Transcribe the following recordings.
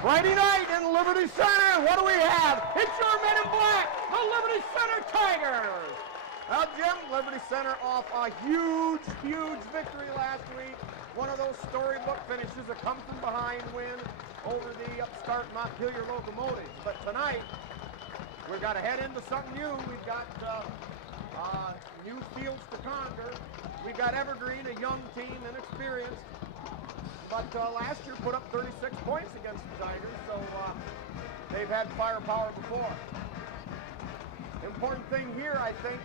Friday night in Liberty Center, what do we have? It's your men in black, the Liberty Center Tigers. Well, Jim, Liberty Center off a huge victory last week. One of those storybook finishes, a come-from-behind win over the upstart Montpelier Locomotives. But tonight, we've got to head into something new. We've got new fields to conquer. We've got Evergreen, a young team, inexperienced. But last year put up 36 points against the Tigers, so they've had firepower before. The important thing here, I think,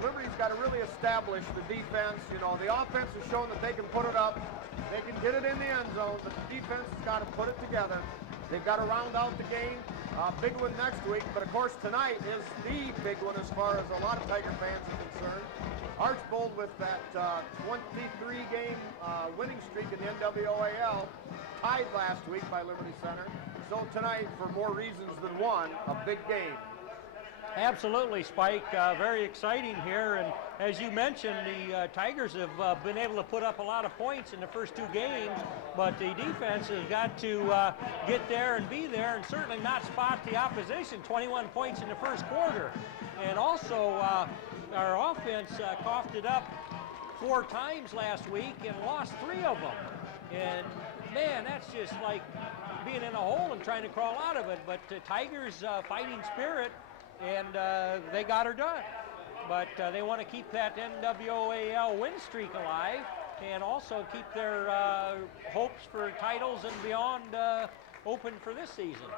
Liberty's got to really establish the defense. You know, the offense has shown that they can put it up. They can get it in the end zone, but the defense has got to put it together. They've got to round out the game. Big one next week, but of course tonight is the big one as far as a lot of Tiger fans are concerned. Archbold with that 23-game winning streak in the NWOAL, tied last week by Liberty Center. So tonight, for more reasons than one, a big game. Absolutely, Spike. Very exciting here. And as you mentioned, the Tigers have been able to put up a lot of points in the first two games, but the defense has got to get there and be there and certainly not spot the opposition. 21 points in the first quarter. And also, our offense coughed it up 4 times last week and lost 3 of them. And man, that's just like being in a hole and trying to crawl out of it. But the Tigers' fighting spirit, and they got her done. But they want to keep that NWOAL win streak alive and also keep their hopes for titles and beyond open for this season.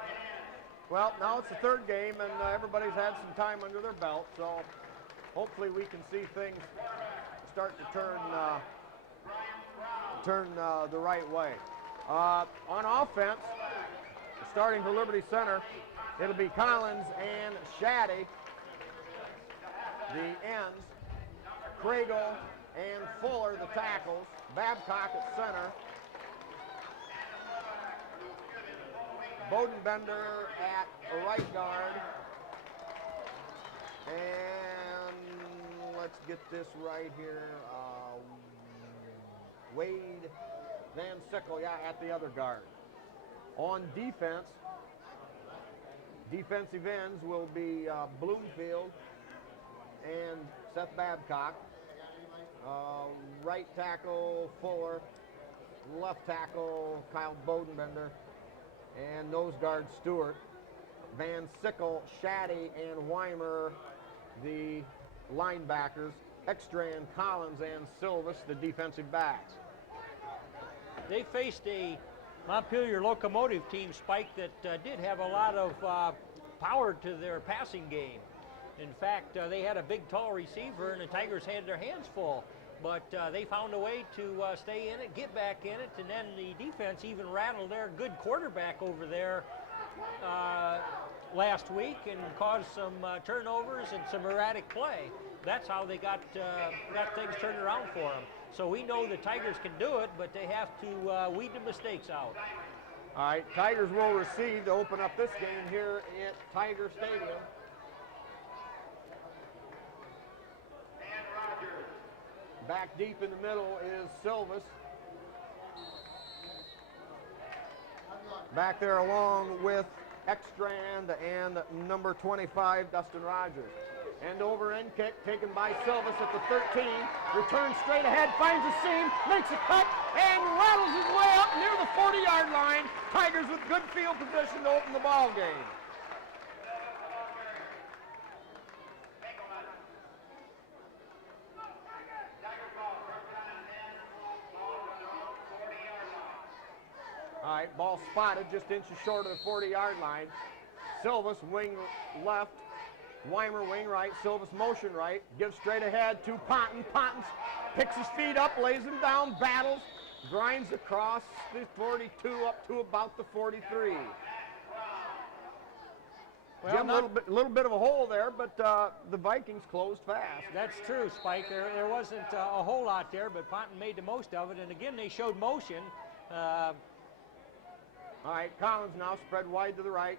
Well, now it's the 3rd game, and everybody's had some time under their belt, so hopefully we can see things start to turn the right way. On offense, starting for Liberty Center, it'll be Collins and Shaddy, the ends, Kragle and Fuller, the tackles, Babcock at center, Bodenbender at right guard, and let's get this right here, Wade Van Sickle, at the other guard. On defense, defensive ends will be Bloomfield and Seth Babcock. Right tackle, Fuller. Left tackle, Kyle Bodenbender. And nose guard, Stewart. Van Sickle, Shaddy, and Weimer, the linebackers. Ekstrand, Collins, and Silvis, the defensive backs. They faced a Montpelier Locomotive team, Spike, that did have a lot of power to their passing game. In fact, they had a big, tall receiver, and the Tigers had their hands full. But they found a way to stay in it, get back in it, and then the defense even rattled their good quarterback over there last week and caused some turnovers and some erratic play. That's how they got things turned around for them. So we know the Tigers can do it, but they have to weed the mistakes out. All right, Tigers will receive to open up this game here at Tiger Stadium. Back deep in the middle is Silvis. Back there along with Ekstrand and number 25, Dustin Rogers. End over end kick taken by Silvis at the 13. Returns straight ahead, finds a seam, makes a cut, and rattles his way up near the 40-yard line. Tigers with good field position to open the ball game. All right, ball spotted just inches short of the 40-yard line. Silvis wing left, Weimer wing right, Silvis motion right, gives straight ahead to Ponton. Ponton picks his feet up, lays him down, battles, grinds across the 42 up to about the 43. Well, Jim, a little bit of a hole there, but the Vikings closed fast. That's true, Spike. There wasn't a whole lot there, but Ponton made the most of it. And again, they showed motion. All right, Collins now spread wide to the right.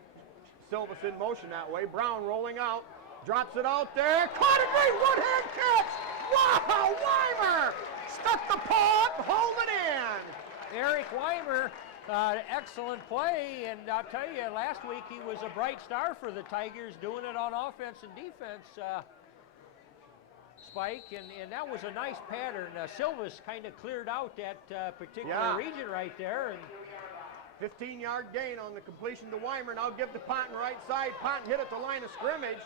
Silvis in motion that way. Brown rolling out. Drops it out there. Caught a great one-hand catch. Wow, Weimer stuck the paw up, hold it in. Eric Weimer Excellent play, and I'll tell you, last week he was a bright star for the Tigers, doing it on offense and defense, Spike, and that was a nice pattern. Silva's kind of cleared out that particular region right there. And 15-yard gain on the completion to Weimer. Now give to Ponton right side. Ponton hit at the line of scrimmage.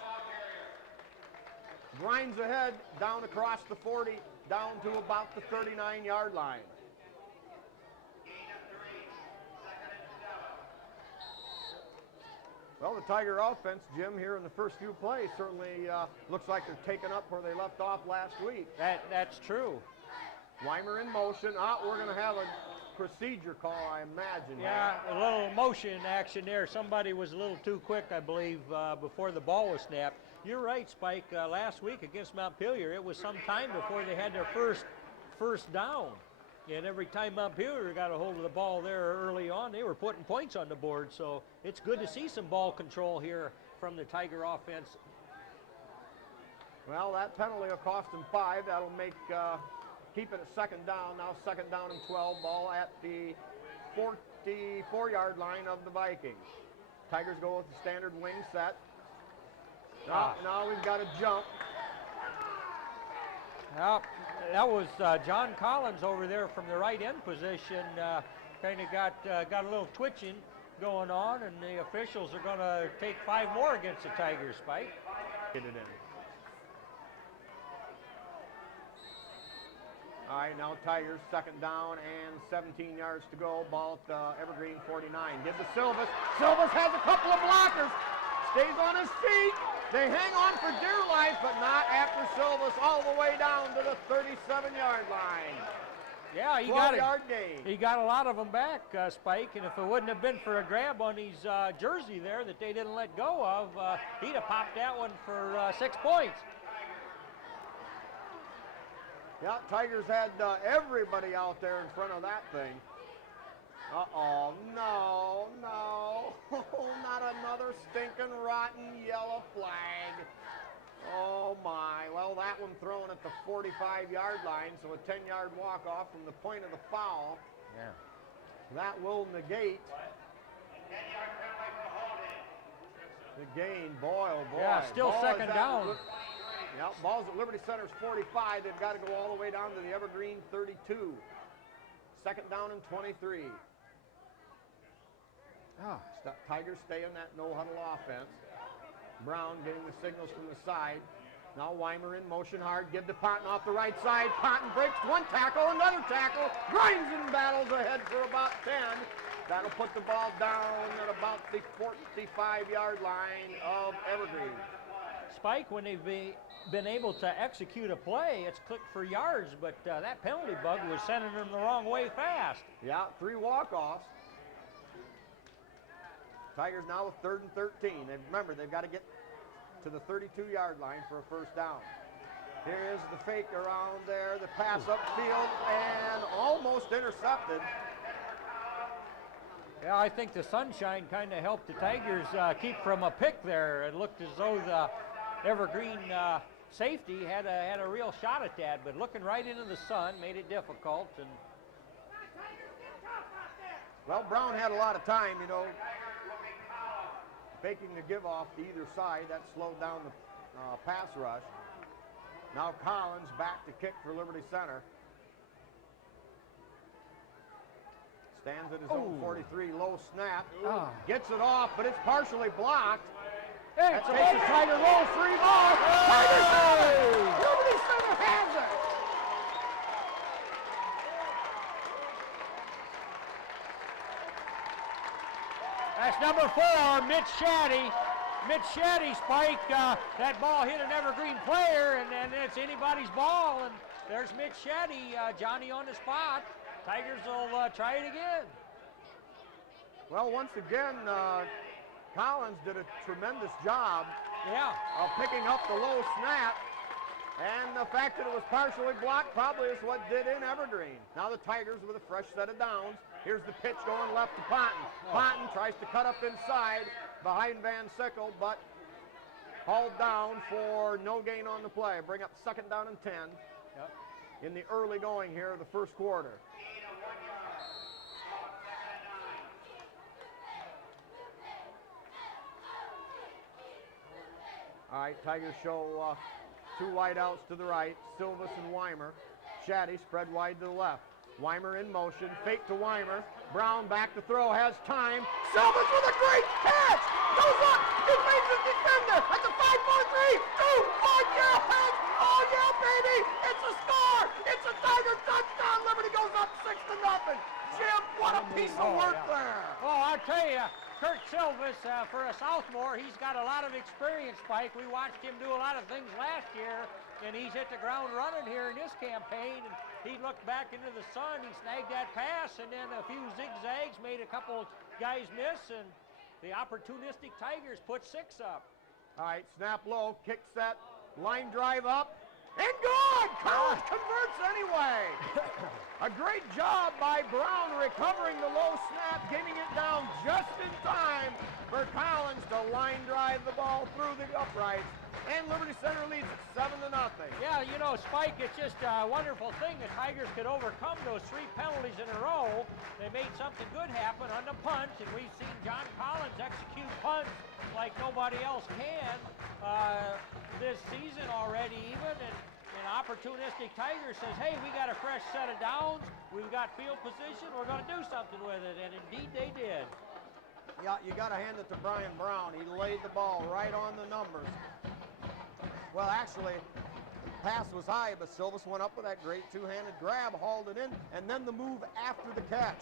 Grinds ahead, down across the 40, down to about the 39-yard line. Well, the Tiger offense, Jim, here in the first few plays certainly looks like they're taking up where they left off last week. That's true. Weimer in motion. We're going to have a procedure call, I imagine. Yeah, a little motion action there. Somebody was a little too quick, I believe, before the ball was snapped. You're right, Spike. Last week against Montpelier, it was some time before they had their first down. And every time Montpelier got a hold of the ball there early on, they were putting points on the board. So it's good to see some ball control here from the Tiger offense. Well, that penalty will cost them 5. That'll make keep it at second down. Now second down and 12. Ball at the 44-yard line of the Vikings. Tigers go with the standard wing set. Now we've got a jump. Yep. That was John Collins over there from the right end position. Kind of got a little twitching going on, and the officials are going to take 5 more against the Tigers, Spike. Get it in. All right, now Tigers second down and 17 yards to go. Ball at Evergreen 49. Give to Silvas. Silvas has a couple of blockers. Stays on his feet. They hang on for dear life, but not after Silvas all the way down to the 37-yard line. Yeah, he got a lot of them back, Spike, and if it wouldn't have been for a grab on his jersey there that they didn't let go of, he'd have popped that one for 6 points. Yeah, Tigers had everybody out there in front of that thing. Uh-oh, no, not another stinking rotten yellow flag. Oh my, well that one thrown at the 45-yard line, so a 10-yard walk-off from the point of the foul. Yeah. That will negate the gain. Boy, oh boy. Yeah, still second down. Yeah, ball's at Liberty Center's 45. They've got to go all the way down to the Evergreen 32. Second down and 23. Tigers stay in that no-huddle offense. Brown getting the signals from the side. Now Weimer in motion hard. Give to Ponton off the right side. Ponton breaks one tackle, another tackle. Grinds and battles ahead for about 10. That'll put the ball down at about the 45-yard line of Evergreen. Spike, when they've been able to execute a play, it's clicked for yards, but that penalty bug was sending them the wrong way fast. Yeah, 3 walk-offs. Tigers now with 3rd and 13. Remember, they've got to get to the 32-yard line for a first down. Here is the fake around there, the pass upfield, and almost intercepted. Yeah, I think the sunshine kind of helped the Tigers keep from a pick there. It looked as though the Evergreen safety had a real shot at that, but looking right into the sun made it difficult. And well, Brown had a lot of time, you know, faking the give off to either side. That slowed down the pass rush. Now Collins back to kick for Liberty Center. Stands at his own 43, low snap. Gets it off, but it's partially blocked. Hey, that takes the Tiger roll, 3 ball. Tiger Liberty Center has it. That's number 4, Mitch Shaddy. Mitch Shaddy, Spike, that ball hit an Evergreen player, and then it's anybody's ball, and there's Mitch Shaddy, Johnny on the spot. Tigers will try it again. Well, once again, Collins did a tremendous job of picking up the low snap, and the fact that it was partially blocked probably is what did in Evergreen. Now the Tigers with a fresh set of downs. Here's the pitch going left to Ponton. Ponton tries to cut up inside behind Van Sickle, but hauled down for no gain on the play. Bring up second down and 10 in the early going here of the first quarter. All right, Tigers show two wideouts to the right, Silvas and Weimer. Shaddy spread wide to the left. Weimer in motion, fake to Weimer. Brown back to throw, has time. Silvas with a great catch! Goes up, evades his defender. That's a 5-4-3, 2-1, yes! Oh yeah, baby! It's a score! It's a Tiger touchdown! Liberty goes up 6-0. Jim, what a piece of work there! Well, I'll tell you, Kurt Silvas, for a sophomore, he's got a lot of experience, Spike. We watched him do a lot of things last year, and he's hit the ground running here in this campaign. And he looked back into the sun, he snagged that pass, and then a few zigzags, made a couple guys miss, and the opportunistic Tigers put 6 up. All right, snap low, kick set, line drive up, and good! Collins converts anyway. A great job by Brown recovering the low snap, getting it down just in time for Collins to line drive the ball through the uprights. And Liberty Center leads it 7-0. Yeah, you know, Spike, it's just a wonderful thing the Tigers could overcome those 3 penalties in a row. They made something good happen on the punt, and we've seen John Collins execute punts like nobody else can this season already even. And an opportunistic Tiger says, hey, we got a fresh set of downs, we've got field position, we're going to do something with it, and indeed they did. Yeah, you got to hand it to Brian Brown. He laid the ball right on the numbers. Well, actually, pass was high, but Silvas went up with that great two-handed grab, hauled it in, and then the move after the catch.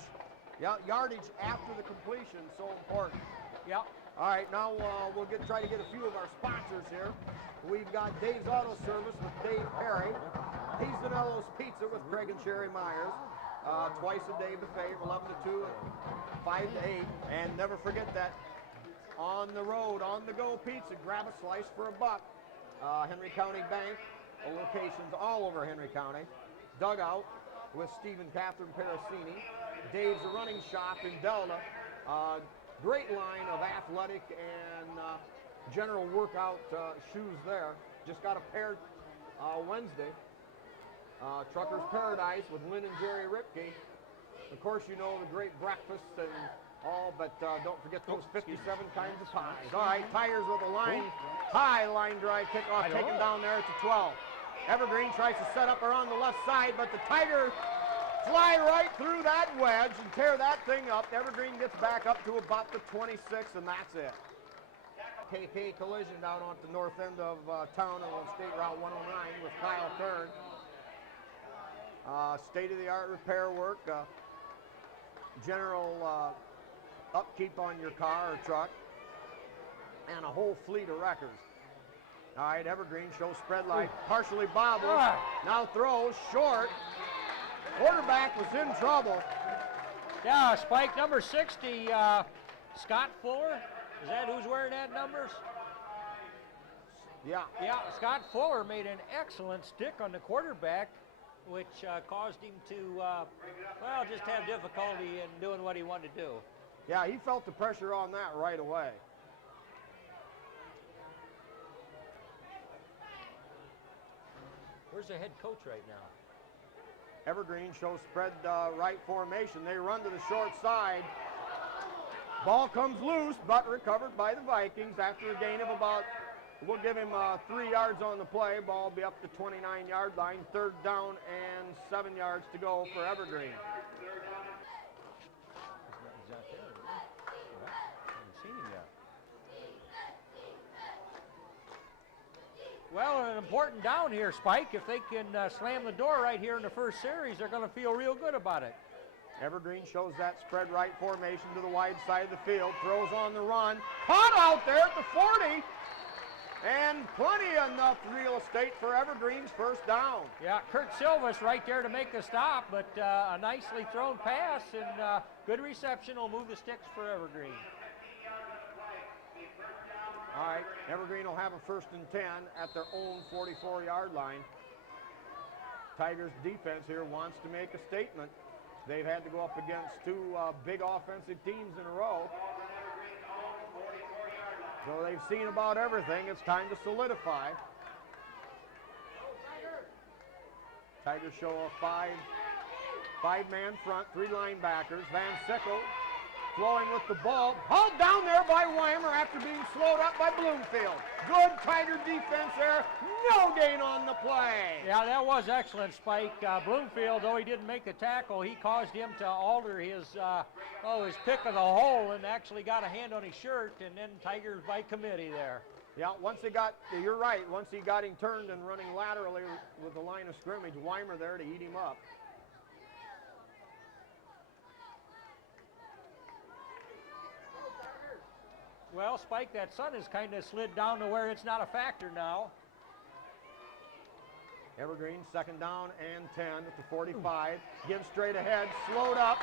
Yeah, yardage after the completion, so important. Yep. All right, now we'll try to get a few of our sponsors here. We've got Dave's Auto Service with Dave Perry, Pisanello's Pizza with Craig and Sherry Myers, twice a day buffet from 11 to 2 and 5 to 8. And never forget that on the road, on the go pizza, grab a slice for a buck. Henry County Bank, locations all over Henry County. Dugout with Stephen Catherine Parasini. Dave's Running Shop in Delta. Great line of athletic and general workout shoes there. Just got a pair Wednesday. Trucker's Paradise with Lynn and Jerry Ripke. Of course, you know the great breakfasts and all, but don't forget those 57 kinds of pies. All right, Tigers with a high line drive kickoff taken down there to 12. Evergreen tries to set up around the left side, but the Tigers fly right through that wedge and tear that thing up. Evergreen gets back up to about the 26, and that's it. KK collision down on the north end of town on State Route 109 with Kyle Kern. State-of-the-art repair work, general upkeep on your car or truck, and a whole fleet of wreckers. All right, Evergreen shows spread line, partially bobbled, now throws short. Quarterback was in trouble. Yeah, Spike, number 60, Scott Fuller. Is that who's wearing that numbers? Yeah. Yeah, Scott Fuller made an excellent stick on the quarterback, which caused him to, well, just have difficulty in doing what he wanted to do. Yeah, he felt the pressure on that right away. Where's the head coach right now? Evergreen shows spread right formation. They run to the short side. Ball comes loose, but recovered by the Vikings after a gain of about, we'll give him 3 yards on the play. Ball will be up the 29-yard line. 3rd down and 7 yards to go for Evergreen. He's out there, isn't he? I haven't seen him yet. Well, an important down here, Spike. If they can slam the door right here in the first series, they're going to feel real good about it. Evergreen shows that spread right formation to the wide side of the field. Throws on the run. Caught out there at the 40. And plenty enough real estate for Evergreen's first down. Yeah, Kurt Silvas right there to make the stop, but a nicely thrown pass and good reception will move the sticks for Evergreen. All right, Evergreen will have a 1st and 10 at their own 44-yard line. Tigers defense here wants to make a statement. They've had to go up against 2 big offensive teams in a row. So they've seen about everything. It's time to solidify. Tigers show a five-man front, 3 linebackers. Van Sickle flowing with the ball. Hauled down there by Weimer after being slowed up by Bloomfield. Good Tiger defense there. No gain on the play. Yeah, that was excellent, Spike. Bloomfield, though he didn't make the tackle, he caused him to alter his pick of the hole and actually got a hand on his shirt, and then Tigers by committee there. Yeah, you're right, once he got him turned and running laterally with the line of scrimmage, Weimer there to eat him up. Well, Spike, that sun has kind of slid down to where it's not a factor now. Evergreen, second down and 10 at the 45. Gives straight ahead, slowed up,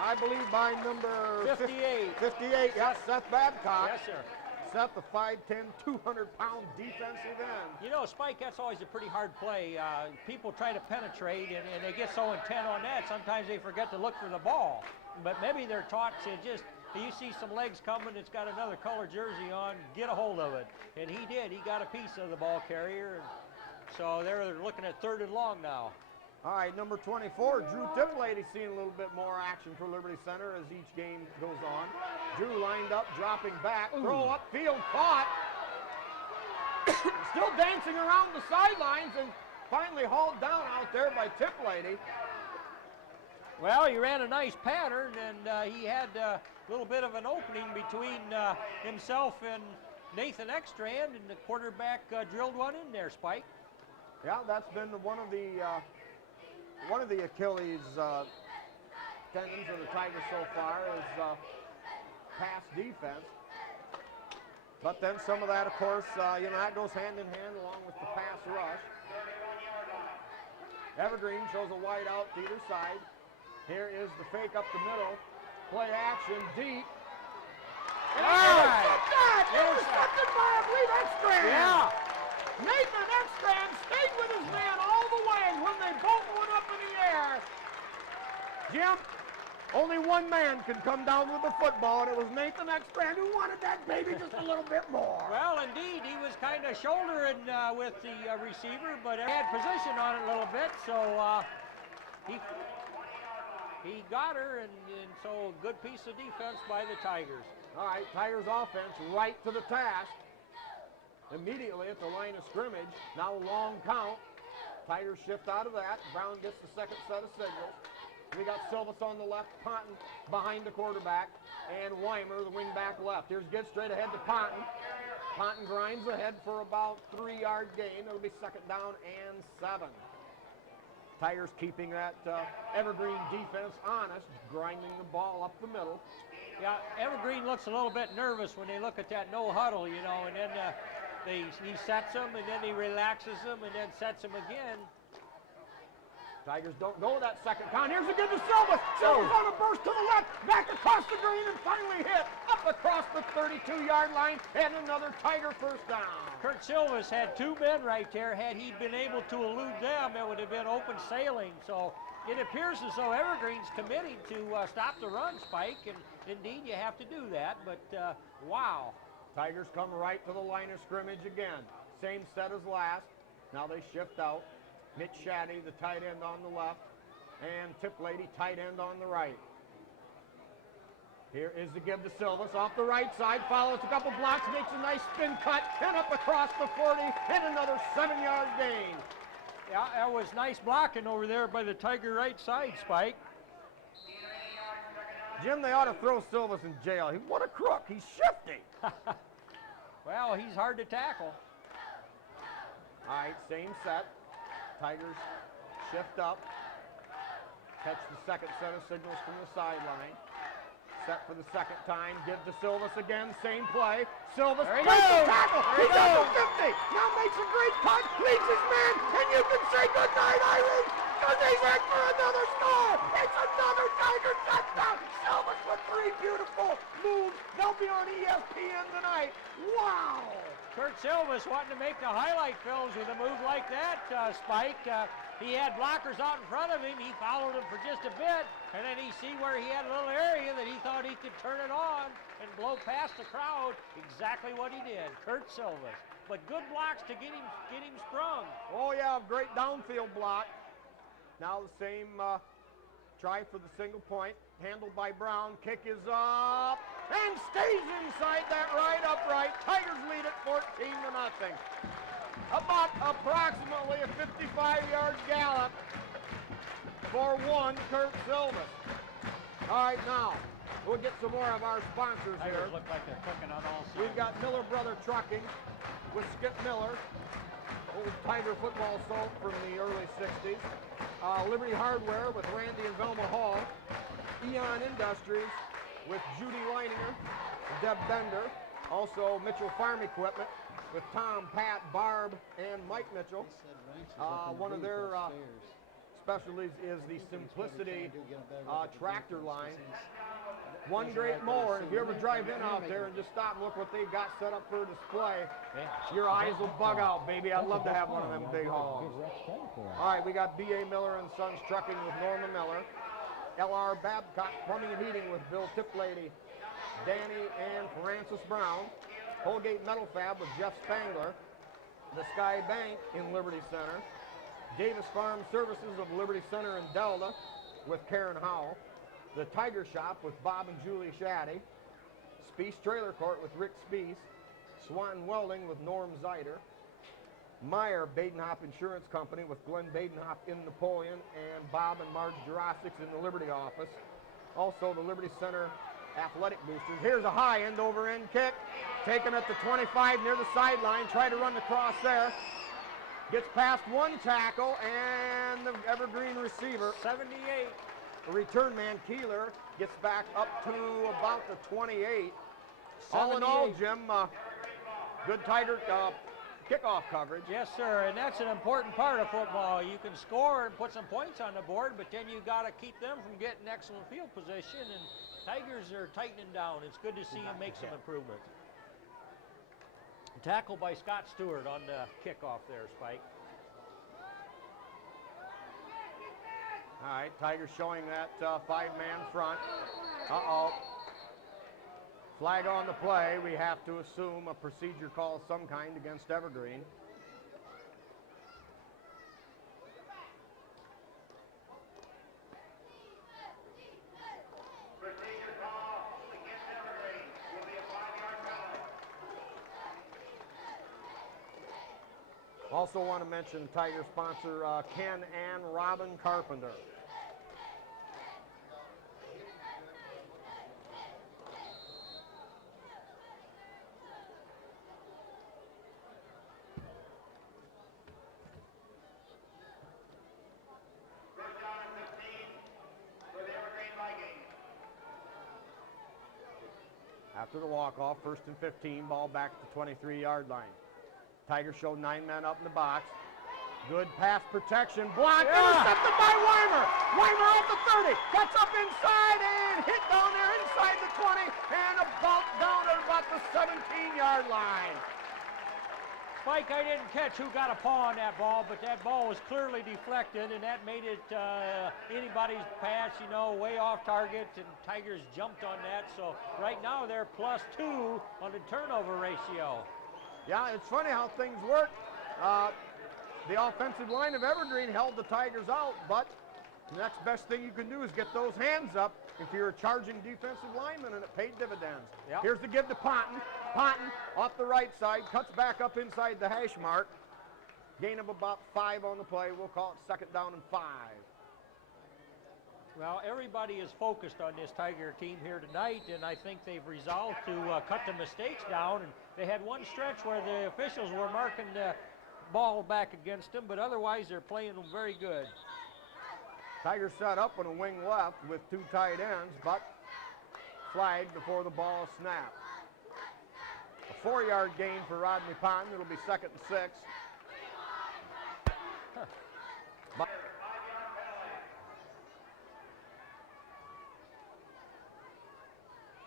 I believe by number 58. 58, yes, Seth Babcock. Yes, sir. Seth, the 5'10", 200-pound defensive end. You know, Spike, that's always a pretty hard play. People try to penetrate, and they get so intent on that, sometimes they forget to look for the ball. But maybe they're taught to just, you see some legs coming, it's got another color jersey on, get a hold of it. And he did. He got a piece of the ball carrier. And so they're looking at 3rd and long now. All right, number 24, Drew Tiplady, seeing a little bit more action for Liberty Center as each game goes on. Drew lined up, dropping back, throw upfield, caught. Still dancing around the sidelines and finally hauled down out there by Tiplady. Well, he ran a nice pattern, and he had a little bit of an opening between himself and Nathan Ekstrand, and the quarterback drilled one in there, Spike. Yeah, that's been one of the Achilles tendons of the Tigers so far is pass defense. But then some of that, of course, that goes hand in hand along with the pass rush. Evergreen shows a wide out to either side. Here is the fake up the middle. Play action deep. Intercepted by, I believe, Ekstrand. Yeah. Nathan Ekstrand stayed with his man all the way when they both went up in the air. Jim, only one man can come down with the football, and it was Nathan Ekstrand who wanted that baby just a little bit more. Well, indeed, he was kind of shouldering with the receiver, but he had position on it a little bit, so he got her, and so a good piece of defense by the Tigers. All right, Tigers offense right to the task. Immediately at the line of scrimmage. Now a long count. Tigers shift out of that. Brown gets the second set of signals. We got Silvas on the left, Ponton behind the quarterback, and Weimer, the wingback left. Here's good straight ahead to Ponton. Ponton grinds ahead for about 3-yard gain. It'll be second down and 7. Tigers keeping that Evergreen defense honest, grinding the ball up the middle. Yeah, Evergreen looks a little bit nervous when they look at that no huddle, and then he sets them, and then he relaxes them, and then sets them again. Tigers don't go that second count. Here's a good to Silvas. Silvas on a burst to the left, back across the green, and finally hit up across the 32-yard line, and another Tiger first down. Kurt Silvas had 2 men right there. Had he been able to elude them, it would have been open sailing. So it appears as though Evergreen's committing to stop the run, Spike, and indeed you have to do that, but wow. Tigers come right to the line of scrimmage again. Same set as last. Now they shift out. Mitch Shaddy, the tight end on the left, and Tiplady, tight end on the right. Here is the give to Silvas off the right side, follows a couple blocks, makes a nice spin cut, and up across the 40, and another 7-yard gain. Yeah, that was nice blocking over there by the Tiger right side, Spike. Jim, they ought to throw Silvas in jail. What a crook. He's shifty. Well, he's hard to tackle. All right, same set. Tigers shift up. Catch the second set of signals from the sideline. Set for the second time. Give to Silvas again. Same play. Silvas breaks the tackle. He's at the 50. Now makes a great cut. Leads his man. And you can say goodnight, Irish. Because he's in for another score. It's another Tiger touchdown. Silvas with 3 beautiful moves. They'll be on ESPN tonight. Wow. Kurt Silvas wanting to make the highlight films with a move like that, Spike. He had blockers out in front of him. He followed them for just a bit, and then he see where he had a little area that he thought he could turn it on and blow past the crowd. Exactly what he did, Kurt Silvas. But good blocks to get him sprung. Oh yeah, great downfield block. Now the same Try for the single point. Handled by Brown. Kick is up and stays inside that right upright. Tigers lead it 14-0. About approximately a 55-yard gallop for one Kurt Silvas. All right, now we'll get some more of our sponsors here. Tigers look like they're cooking on all sides. We've got Miller Brother Trucking with Skip Miller, old Tiger football salt from the early 60s. Liberty Hardware with Randy and Velma Hall. Eon Industries with Judy Leininger, Deb Bender. Also Mitchell Farm Equipment with Tom, Pat, Barb, and Mike Mitchell. One of their specialties is the Simplicity tractor line. One great mower. If you ever drive in out there and just stop and look what they've got set up for display, your eyes will bug out, baby. I'd love to have one of them big hogs. All right, we got B.A. Miller and Sons Trucking with Norma Miller. L.R. Babcock Plumbing and Heating with Bill Tiplady, Danny and Francis Brown. Holgate Metal Fab with Jeff Spangler. The Sky Bank in Liberty Center. Davis Farm Services of Liberty Center and Delta with Karen Howell. The Tiger Shop with Bob and Julie Shaddy. Speece Trailer Court with Rick Speece. Swan Welding with Norm Zeider. Meyer Badenhop Insurance Company with Glenn Badenhop in Napoleon and Bob and Marge Jurassics in the Liberty office. Also the Liberty Center Athletic Boosters. Here's a high end over end kick. Taken at the 25 near the sideline. Try to run the cross there. Gets past one tackle and the Evergreen receiver. 78. The return man, Keeler, gets back up to about the 28. All in all, Jim, good Tiger kickoff coverage. Yes, sir, and that's an important part of football. You can score and put some points on the board, but then you got to keep them from getting excellent field position, and Tigers are tightening down. It's good to see them make some improvements. Tackle by Scott Stewart on the kickoff there, Spike. All right, Tigers showing that five-man front. Uh-oh. Flag on the play. We have to assume a procedure call of some kind against Evergreen. Procedure call against Evergreen will be a 5-yard penalty. Also want to mention Tiger sponsor Ken and Robin Carpenter. First down and 15 for the Evergreen Vikings. After the walk-off, 1st and 15, ball back to the 23-yard line. Tigers showed 9 men up in the box. Good pass protection. Blocked. Intercepted by Weimer. Weimer off the 30. Gets up inside and hit down there inside the 20 and about down at about the 17-yard line. Spike, I didn't catch who got a paw on that ball, but that ball was clearly deflected, and that made it anybody's pass, you know, way off target, and Tigers jumped on that. So right now they're +2 on the turnover ratio. Yeah, it's funny how things work. The offensive line of Evergreen held the Tigers out, but the next best thing you can do is get those hands up if you're a charging defensive lineman, and it paid dividends. Yep. Here's the give to Ponton. Ponton off the right side, cuts back up inside the hash mark. Gain of about 5 on the play. We'll call it 2nd down and 5. Well, everybody is focused on this Tiger team here tonight, and I think they've resolved to cut the mistakes down. And they had one stretch where the officials were marking the ball back against them, but otherwise they're playing them very good. Tigers set up on a wing left with 2 tight ends, but flagged before the ball snapped. A 4-yard gain for Rodney Ponton. It'll be 2nd and 6.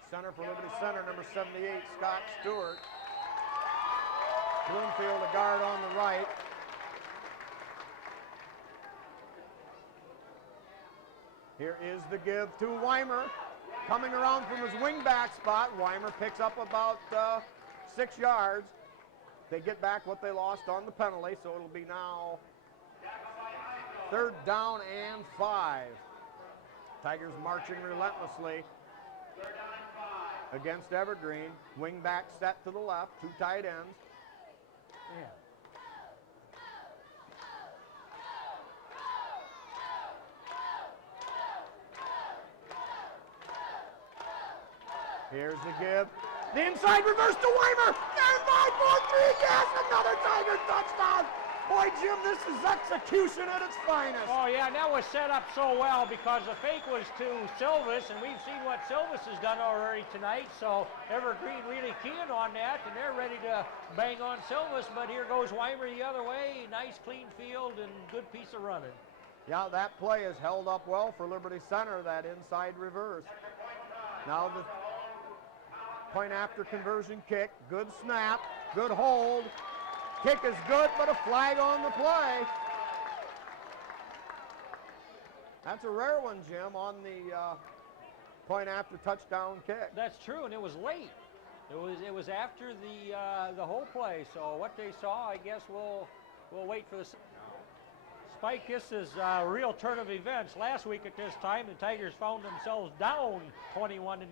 Center for Liberty Center, number 78, Scott Stewart. Bloomfield, a guard on the right. Here is the give to Weimer. Coming around from his wingback spot, Weimer picks up about 6 yards. They get back what they lost on the penalty, so it'll be now 3rd down and 5. Tigers marching relentlessly against Evergreen. Wing back set to the left, two tight ends. Yeah. Here's the give. The inside reverse to Weimer. There's 5-4-3. Yes, another Tiger touchdown. Boy, Jim, this is execution at its finest. Oh, yeah, and that was set up so well because the fake was to Silvis, and we've seen what Silvis has done already tonight, so Evergreen really keying on that, and they're ready to bang on Silvis, but here goes Weimer the other way. Nice, clean field, and good piece of running. Yeah, that play is held up well for Liberty Center, that inside reverse. Now the point after conversion kick. Good snap, good hold. Kick is good, but a flag on the play. That's a rare one, Jim, on the point after touchdown kick. That's true, and it was late. It was after the whole play. So what they saw, I guess we'll wait for the. Spike, this is a real turn of events. Last week at this time, the Tigers found themselves down 21-0, and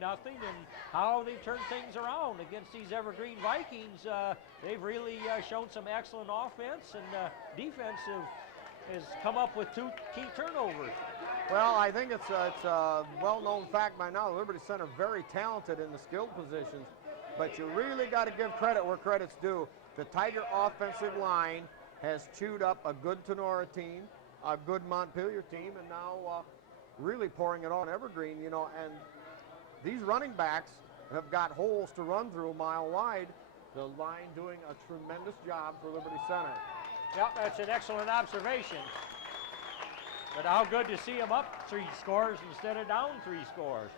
how they turned things around against these Evergreen Vikings. They've really shown some excellent offense, and defense has come up with two key turnovers. Well, I think it's a well-known fact by now. Liberty Center very talented in the skilled positions, but you really got to give credit where credit's due. The Tiger offensive line has chewed up a good Tenora team, a good Montpelier team, and now really pouring it on Evergreen, you know, and these running backs have got holes to run through a mile wide. The line doing a tremendous job for Liberty Center. Yep, that's an excellent observation. But how good to see them up 3 scores instead of down 3 scores.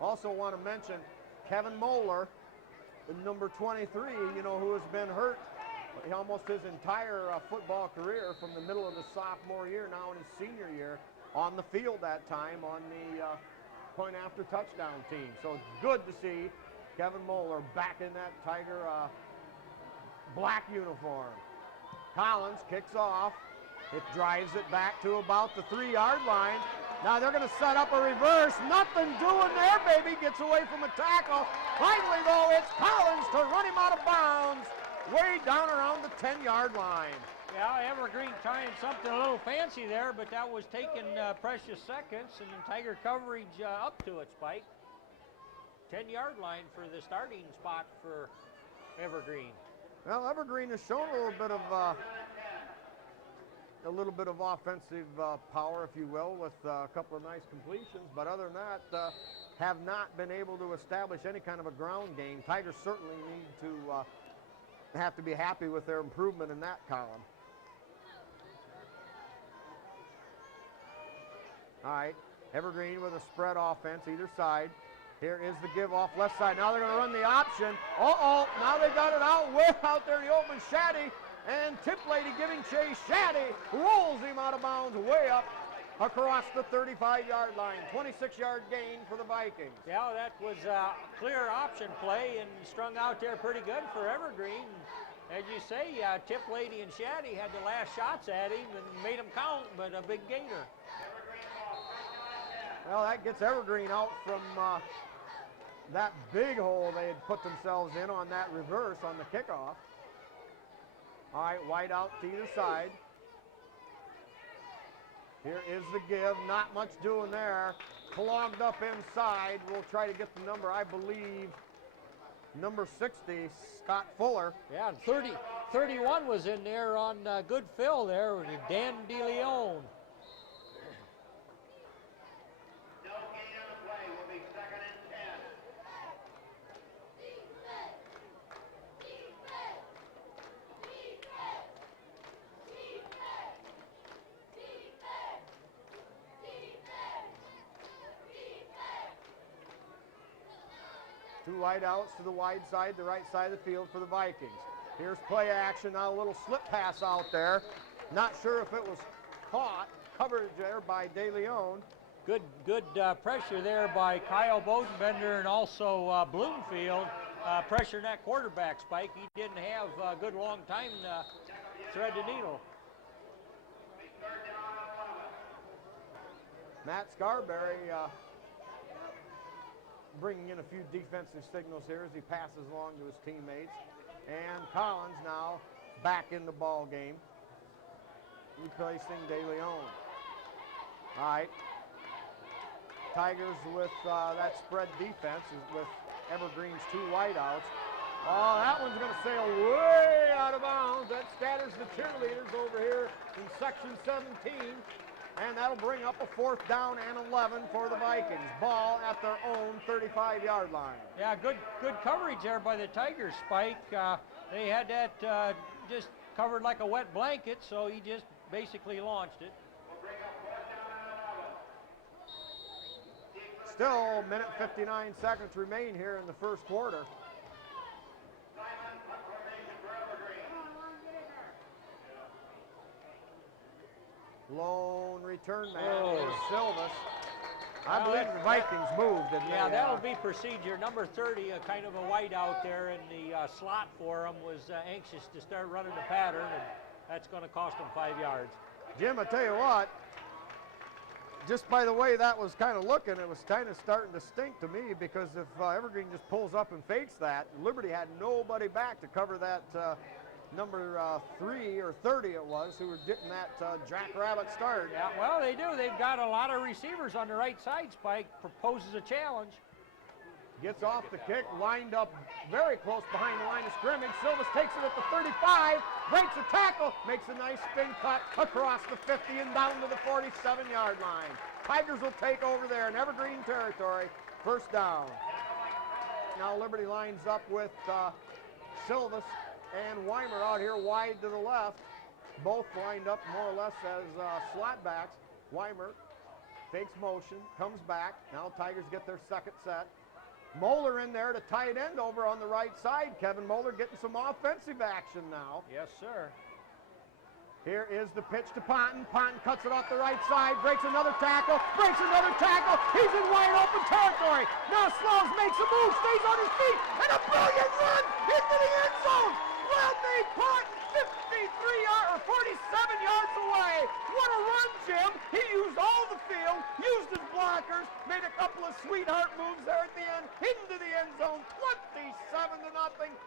Also want to mention Kevin Moeller, the number 23, you know, who has been hurt almost his entire football career from the middle of the sophomore year, now in his senior year, on the field that time on the point after touchdown team. So it's good to see Kevin Moeller back in that Tiger black uniform. Collins kicks off. It drives it back to about the 3-yard line. Now they're going to set up a reverse. Nothing doing there, baby. Gets away from a tackle. Finally, though, it's Collins to run him out of bounds way down around the 10-yard line. Yeah, Evergreen trying something a little fancy there, but that was taking precious seconds, and Tiger coverage up to it, Spike. 10-yard line for the starting spot for Evergreen. Well, Evergreen has shown a little bit of offensive power, if you will, with a couple of nice completions, but other than that, have not been able to establish any kind of a ground game. Tigers certainly need to have to be happy with their improvement in that column. All right, Evergreen with a spread offense either side. Here is the give off left side. Now they're going to run the option. Uh-oh, now they got it out way out there in the open. Shaddy and Tip Lady giving chase. Shaddy rolls him out of bounds way up across the 35-yard line. 26-yard gain for the Vikings. Yeah, that was a clear option play and strung out there pretty good for Evergreen. As you say, Tip Lady and Shaddy had the last shots at him and made him count, but a big gainer. Well, that gets Evergreen out from that big hole they had put themselves in on that reverse on the kickoff. All right, wide out to either side. Here is the give. Not much doing there. Clogged up inside. We'll try to get the number, I believe, number 60, Scott Fuller. Yeah, and 31 was in there on good fill there with Dan DeLeon. No gain on the play. Will be 2nd and 10. Two wide outs to the wide side, the right side of the field for the Vikings. Here's play action, now a little slip pass out there. Not sure if it was caught, coverage there by DeLeon. Good pressure there by Kyle Bodenbender and also Bloomfield. Pressuring that quarterback, Spike. He didn't have a good long time to thread the needle. Matt Scarberry bringing in a few defensive signals here as he passes along to his teammates. And Collins now back in the ball game, replacing De Leon. All right. Tigers with that spread defense with Evergreen's 2 wideouts. Oh, that one's going to sail way out of bounds. That scatters the cheerleaders over here in section 17. And that'll bring up a 4th down and 11 for the Vikings. Ball at their own 35-yard line. Yeah, good coverage there by the Tigers, Spike. They had that just covered like a wet blanket, so he just basically launched it. Still, a minute 59 seconds remain here in the first quarter. Lone return man is Silvas. I believe the Vikings moved, didn't they? Yeah, that'll be procedure. Number 30, a kind of a white out there in the slot for him, was anxious to start running the pattern, and that's going to cost him 5 yards. Jim, I tell you what, just by the way that was kind of looking, it was kind of starting to stink to me, because if Evergreen just pulls up and fakes that, Liberty had nobody back to cover that number 3 or 30 it was, who were getting that jackrabbit start. Yeah, well, they do. They've got a lot of receivers on the right side. Spike proposes a challenge. Gets off the kick, lined up very close behind the line of scrimmage. Silvas takes it at the 35, breaks a tackle, makes a nice spin cut across the 50 and down to the 47-yard line. Tigers will take over there in Evergreen territory. 1st down. Now Liberty lines up with Silvas and Weimer out here wide to the left. Both lined up more or less as slot backs. Weimer takes motion, comes back. Now Tigers get their 2nd set. Moeller in there to tight end over on the right side. Kevin Moeller getting some offensive action now. Yes, sir. Here is the pitch to Ponton. Ponton cuts it off the right side, breaks another tackle, He's in wide open territory. Now Slows makes a move, stays on his feet, and a brilliant run into the end zone. Well-made punt, 47 yards away. What a run, Jim. He used all the field, used his blockers, made a couple of sweetheart moves there at the end, into the end zone, 27-0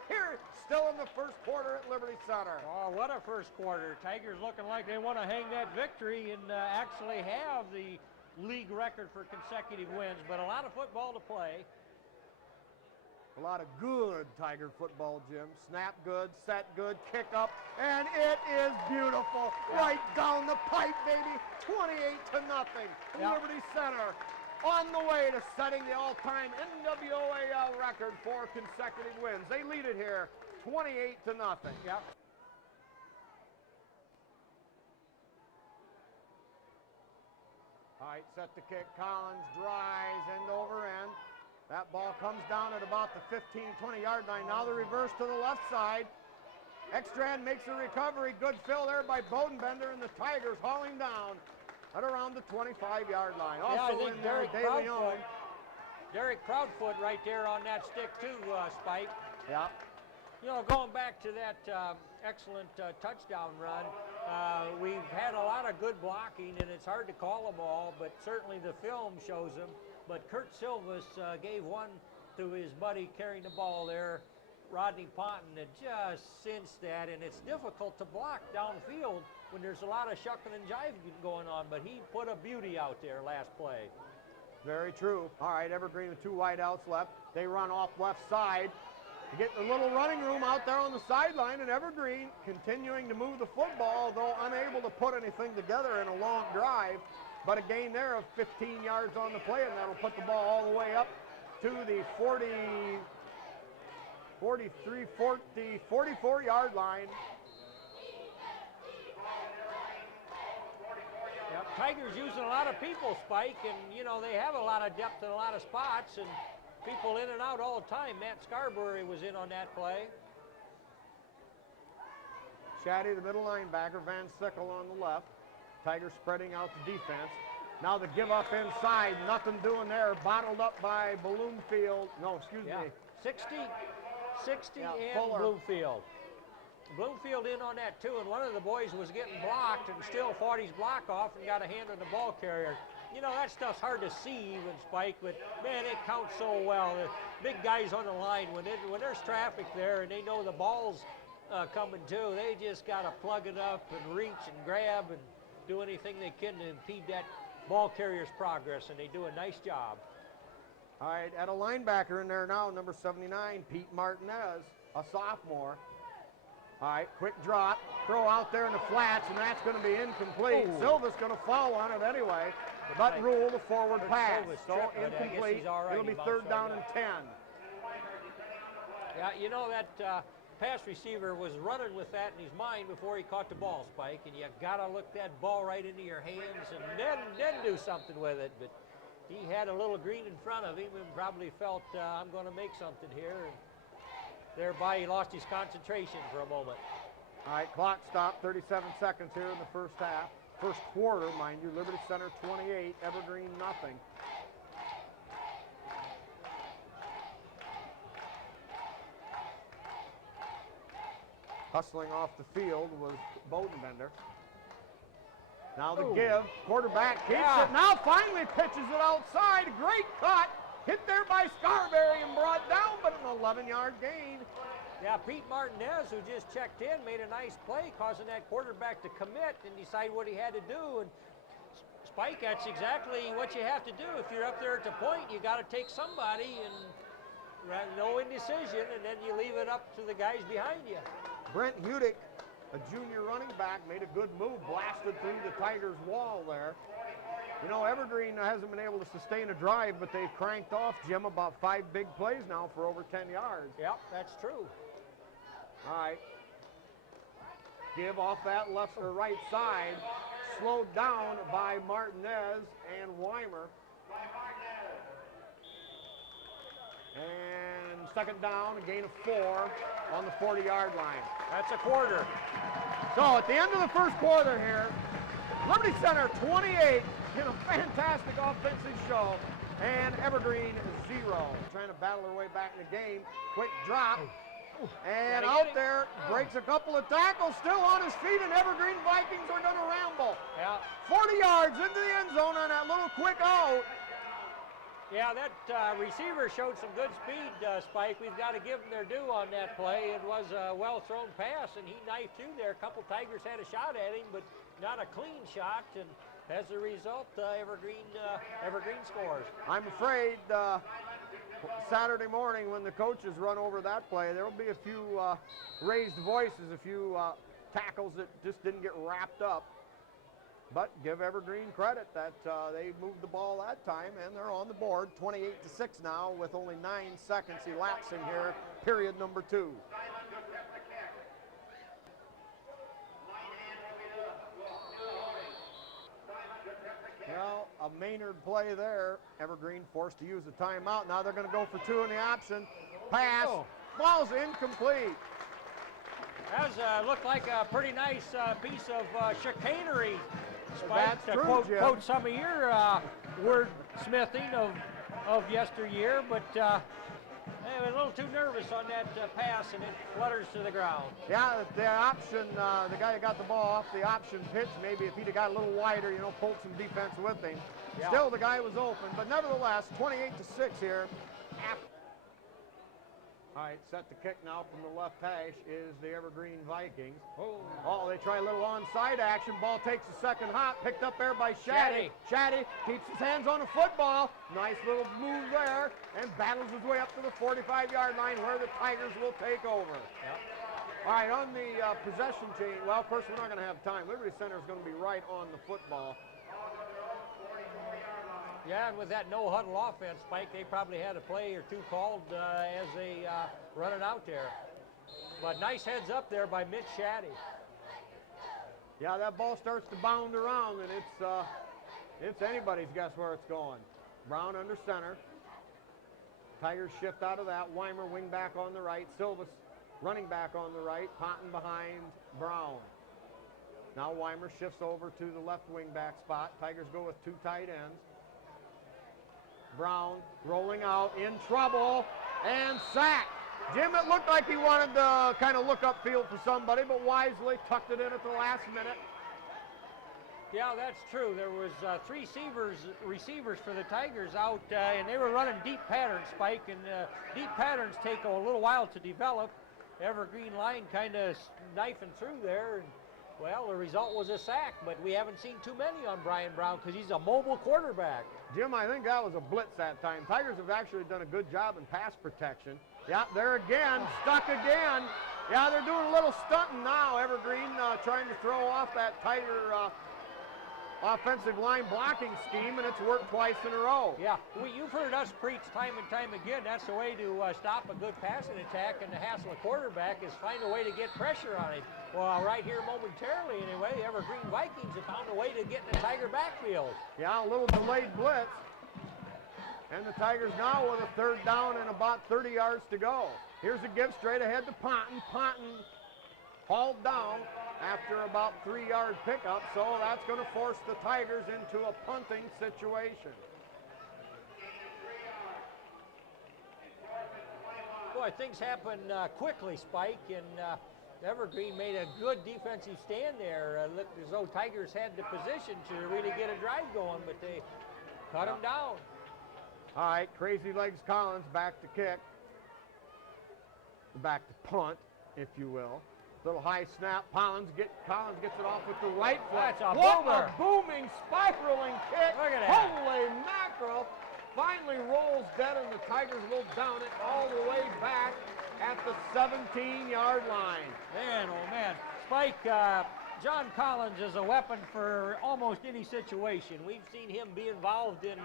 here, still in the first quarter at Liberty Center. Oh, what a first quarter. Tigers looking like they want to hang that victory and actually have the league record for consecutive wins, but a lot of football to play. A lot of good Tiger football, Jim. Snap good, set good, kick up, and it is beautiful. Yeah. Right down the pipe, baby. 28-0. Yeah. Liberty Center on the way to setting the all-time NWAL record for consecutive wins. They lead it here, 28-0. Yep. All right, set the kick. Collins drives end over end. That ball comes down at about the 15, 20-yard line. Now the reverse to the left side. Ekstrand makes a recovery. Good fill there by Bodenbender, and the Tigers hauling down at around the 25-yard line. Also in there, De Leon. Derek Proudfoot right there on that stick too, Spike. Yeah. You know, going back to that excellent touchdown run, we've had a lot of good blocking, and it's hard to call them all, but certainly the film shows them. But Kurt Silvas gave one to his buddy carrying the ball there, Rodney Ponton, that just cinched that, and it's difficult to block downfield when there's a lot of shucking and jiving going on, but he put a beauty out there last play. Very true. All right, Evergreen with 2 wideouts left. They run off left side to get the little running room out there on the sideline, and Evergreen continuing to move the football, though unable to put anything together in a long drive. But a gain there of 15 yards on the play, and that'll put the ball all the way up to the 44-yard line. Yep, Tigers using a lot of people, Spike, and, you know, they have a lot of depth in a lot of spots, and people in and out all the time. Matt Scarberry was in on that play. Shaddy, the middle linebacker, Van Sickle on the left. Tigers spreading out the defense. Now the give up inside, nothing doing there. Bottled up by Bloomfield. No, excuse me. 60 yeah, and Fuller. Bloomfield. Bloomfield in on that too, and one of the boys was getting blocked and still fought his block off and got a hand on the ball carrier. you know, that stuff's hard to see even, Spike, but man, it counts so well. The big guys on the line, when there's traffic there and they know the ball's coming too, they just got to plug it up and reach and grab and do anything they can to impede that ball carrier's progress, and they do a nice job. All right, at a linebacker in there now, number 79, Pete Martinez, a sophomore. All right, quick drop, throw out there in the flats, and that's going to be incomplete. Ooh. Silva's going to fall on it anyway, but rule the forward pass. Silva's So tripped, but I guess incomplete. he's all right. It'll be He bounced third down right and up. 10. Yeah, you know that pass receiver was running with that in his mind before he caught the ball, Spike, and you got to look that ball right into your hands and then do something with it. But he had a little green in front of him and probably felt, I'm going to make something here. And thereby he lost his concentration for a moment. All right, clock stop, 37 seconds here in the first half. First quarter, mind you, Liberty Center 28, Evergreen nothing. Hustling off the field was Bodenbender. Now the give, quarterback keeps it, now finally pitches it outside, great cut, hit there by Scarberry and brought down, but an 11-yard gain. Yeah, Pete Martinez, who just checked in, made a nice play, causing that quarterback to commit and decide what he had to do. And Spike, that's exactly what you have to do. If you're up there at the point, you got to take somebody, and no indecision, and then you leave it up to the guys behind you. Brent Hudick, a junior running back, made a good move, blasted through the Tigers' wall there. You know, Evergreen hasn't been able to sustain a drive, but they've cranked off, Jim, about 5 big plays now for over 10 yards. Yep, that's true. All right. Give off that left or right side. Slowed down by Martinez and Weimer. And second down, a gain of 4 on the 40-yard line. That's a quarter. So at the end of the first quarter here, Liberty Center 28 in a fantastic offensive show, and Evergreen 0. Trying to battle their way back in the game. Quick drop. And out there, breaks a couple of tackles, still on his feet, and Evergreen Vikings are going to ramble. Yeah. 40 yards into the end zone on that little quick out. Yeah, that receiver showed some good speed, Spike. We've got to give them their due on that play. It was a well-thrown pass, and he knifed through there. A couple Tigers had a shot at him, but not a clean shot, and as a result, Evergreen scores. I'm afraid Saturday morning when the coaches run over that play, there will be a few raised voices, a few tackles that just didn't get wrapped up. But give Evergreen credit that they moved the ball that time, and they're on the board, 28-6 now, with only 9 seconds elapsing here, period number 2. Well, a Maynard play there. Evergreen forced to use a timeout. Now they're going to go for 2 in the option. Pass. Ball's incomplete. That looked like a pretty nice piece of chicanery, Spike, That's to true, Jim. quote some of your wordsmithing of yesteryear, but they were a little too nervous on that pass, and it flutters to the ground. Yeah, the option, the guy who got the ball off the option pitch, maybe if he'd have got a little wider, you know, pulled some defense with him. Yeah. Still, the guy was open, but nevertheless, 28-6 here. All right, set to kick now from the left hash is the Evergreen Vikings. Oh, they try a little onside action. Ball takes a second hop, picked up there by Shaddy. Shaddy keeps his hands on the football. Nice little move there, and battles his way up to the 45-yard line where the Tigers will take over. Yep. All right, on the possession chain, well, of course, we're not going to have time. Liberty Center is going to be right on the football. Yeah, and with that no-huddle offense, Spike, they probably had a play or two called as they run it out there. But nice heads up there by Mitch Shaddy. Yeah, that ball starts to bound around, and it's anybody's guess where it's going. Brown under center. Tigers shift out of that. Weimer wing back on the right. Silvas running back on the right. Ponton behind Brown. Now Weimer shifts over to the left wing back spot. Tigers go with 2 tight ends. Brown rolling out, in trouble, and sacked. Jim, it looked like he wanted to kind of look upfield for somebody, but wisely tucked it in at the last minute. Yeah, that's true. There was three receivers for the Tigers out, and they were running deep patterns, Spike, and deep patterns take a little while to develop. Evergreen line kind of knifing through there, and well, the result was a sack, but we haven't seen too many on Brian Brown because he's a mobile quarterback. Jim, I think that was a blitz that time. Tigers have actually done a good job in pass protection. Yeah, there again, stuck again. Yeah, they're doing a little stunting now. Evergreen trying to throw off that Tiger offensive line blocking scheme, and it's worked twice in a row. Yeah, you've heard us preach time and time again. That's the way to stop a good passing attack and to hassle a quarterback is find a way to get pressure on him. Well, right here momentarily anyway, Evergreen Vikings have found a way to get in the Tiger backfield. Yeah, a little delayed blitz. And the Tigers now with a third down and about 30 yards to go. Here's a give straight ahead to Ponton. Ponton hauled down after about 3-yard pickup, so that's going to force the Tigers into a punting situation. Boy, things happen quickly, Spike, and Evergreen made a good defensive stand there. Looked as though Tigers had the position to really get a drive going, but they cut them down. All right, Crazy Legs Collins back to kick. Back to punt, if you will. Little high snap. Collins gets it off with the right foot. That's a what boomer. a booming, spiraling kick. Look at that. Holy mackerel. Finally rolls dead, and the Tigers will down it all the way back at the 17-yard line. Man, oh man. Spike, John Collins is a weapon for almost any situation. We've seen him be involved in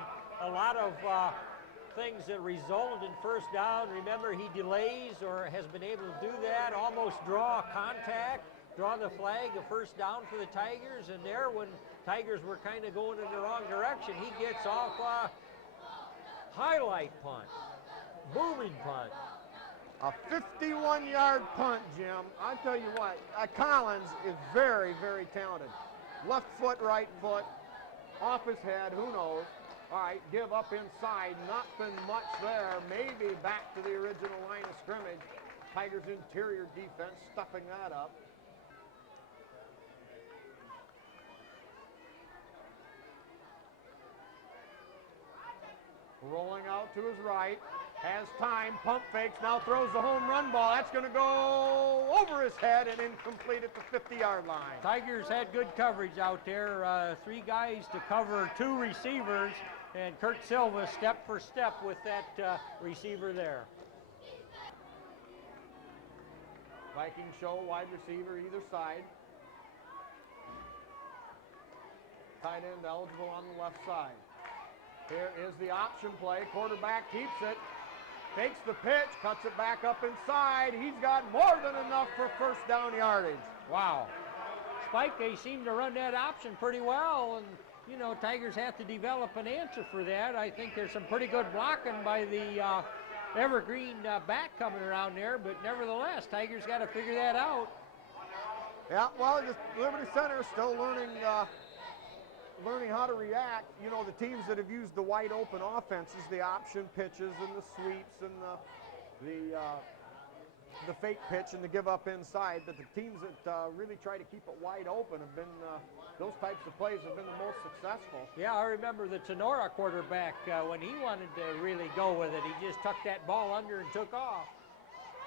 a lot of things that result in first down. Remember, he delays or has been able to do that, almost draw contact, draw the flag, a first down for the Tigers, and there when Tigers were kind of going in the wrong direction, he gets off a highlight punt, booming punt. A 51-yard punt, Jim. I tell you what, Collins is very, very talented. Left foot, right foot, off his head, who knows. All right, give up inside, nothing much there. Maybe back to the original line of scrimmage. Tigers interior defense stuffing that up. Rolling out to his right, has time, pump fakes, now throws the home run ball. That's going to go over his head and incomplete at the 50-yard line. Tigers had good coverage out there. 3 guys to cover 2 receivers, and Kurt Silva step for step with that receiver there. Vikings show wide receiver either side. Tight end eligible on the left side. Here is the option play. Quarterback keeps it, takes the pitch, cuts it back up inside. He's got more than enough for first down yardage. Wow. Spike, they seem to run that option pretty well, and you know, Tigers have to develop an answer for that. I think there's some pretty good blocking by the Evergreen back coming around there, but nevertheless, Tigers got to figure that out. Yeah, well, the Liberty Center is still learning how to react. You know, the teams that have used the wide open offenses, the option pitches and the sweeps and the fake pitch and the give up inside, but the teams that really try to keep it wide open have been, those types of plays have been the most successful. Yeah, I remember the Sonora quarterback when he wanted to really go with it. He just tucked that ball under and took off.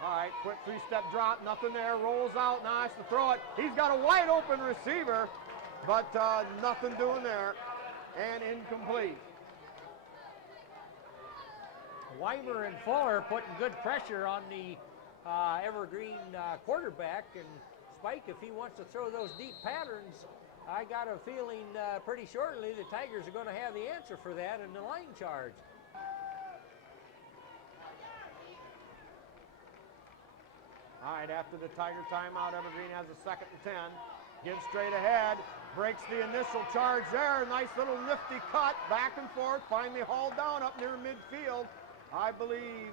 All right, quick 3-step drop, nothing there, rolls out, now has to throw it. He's got a wide open receiver, but nothing doing there, and incomplete. Weimer and Fuller putting good pressure on the Evergreen quarterback, and Spike, if he wants to throw those deep patterns, I got a feeling pretty shortly the Tigers are going to have the answer for that in the line charge. All right, after the Tiger timeout, Evergreen has a 2nd and 10. Gives straight ahead, breaks the initial charge there. Nice little nifty cut, back and forth, finally hauled down up near midfield. I believe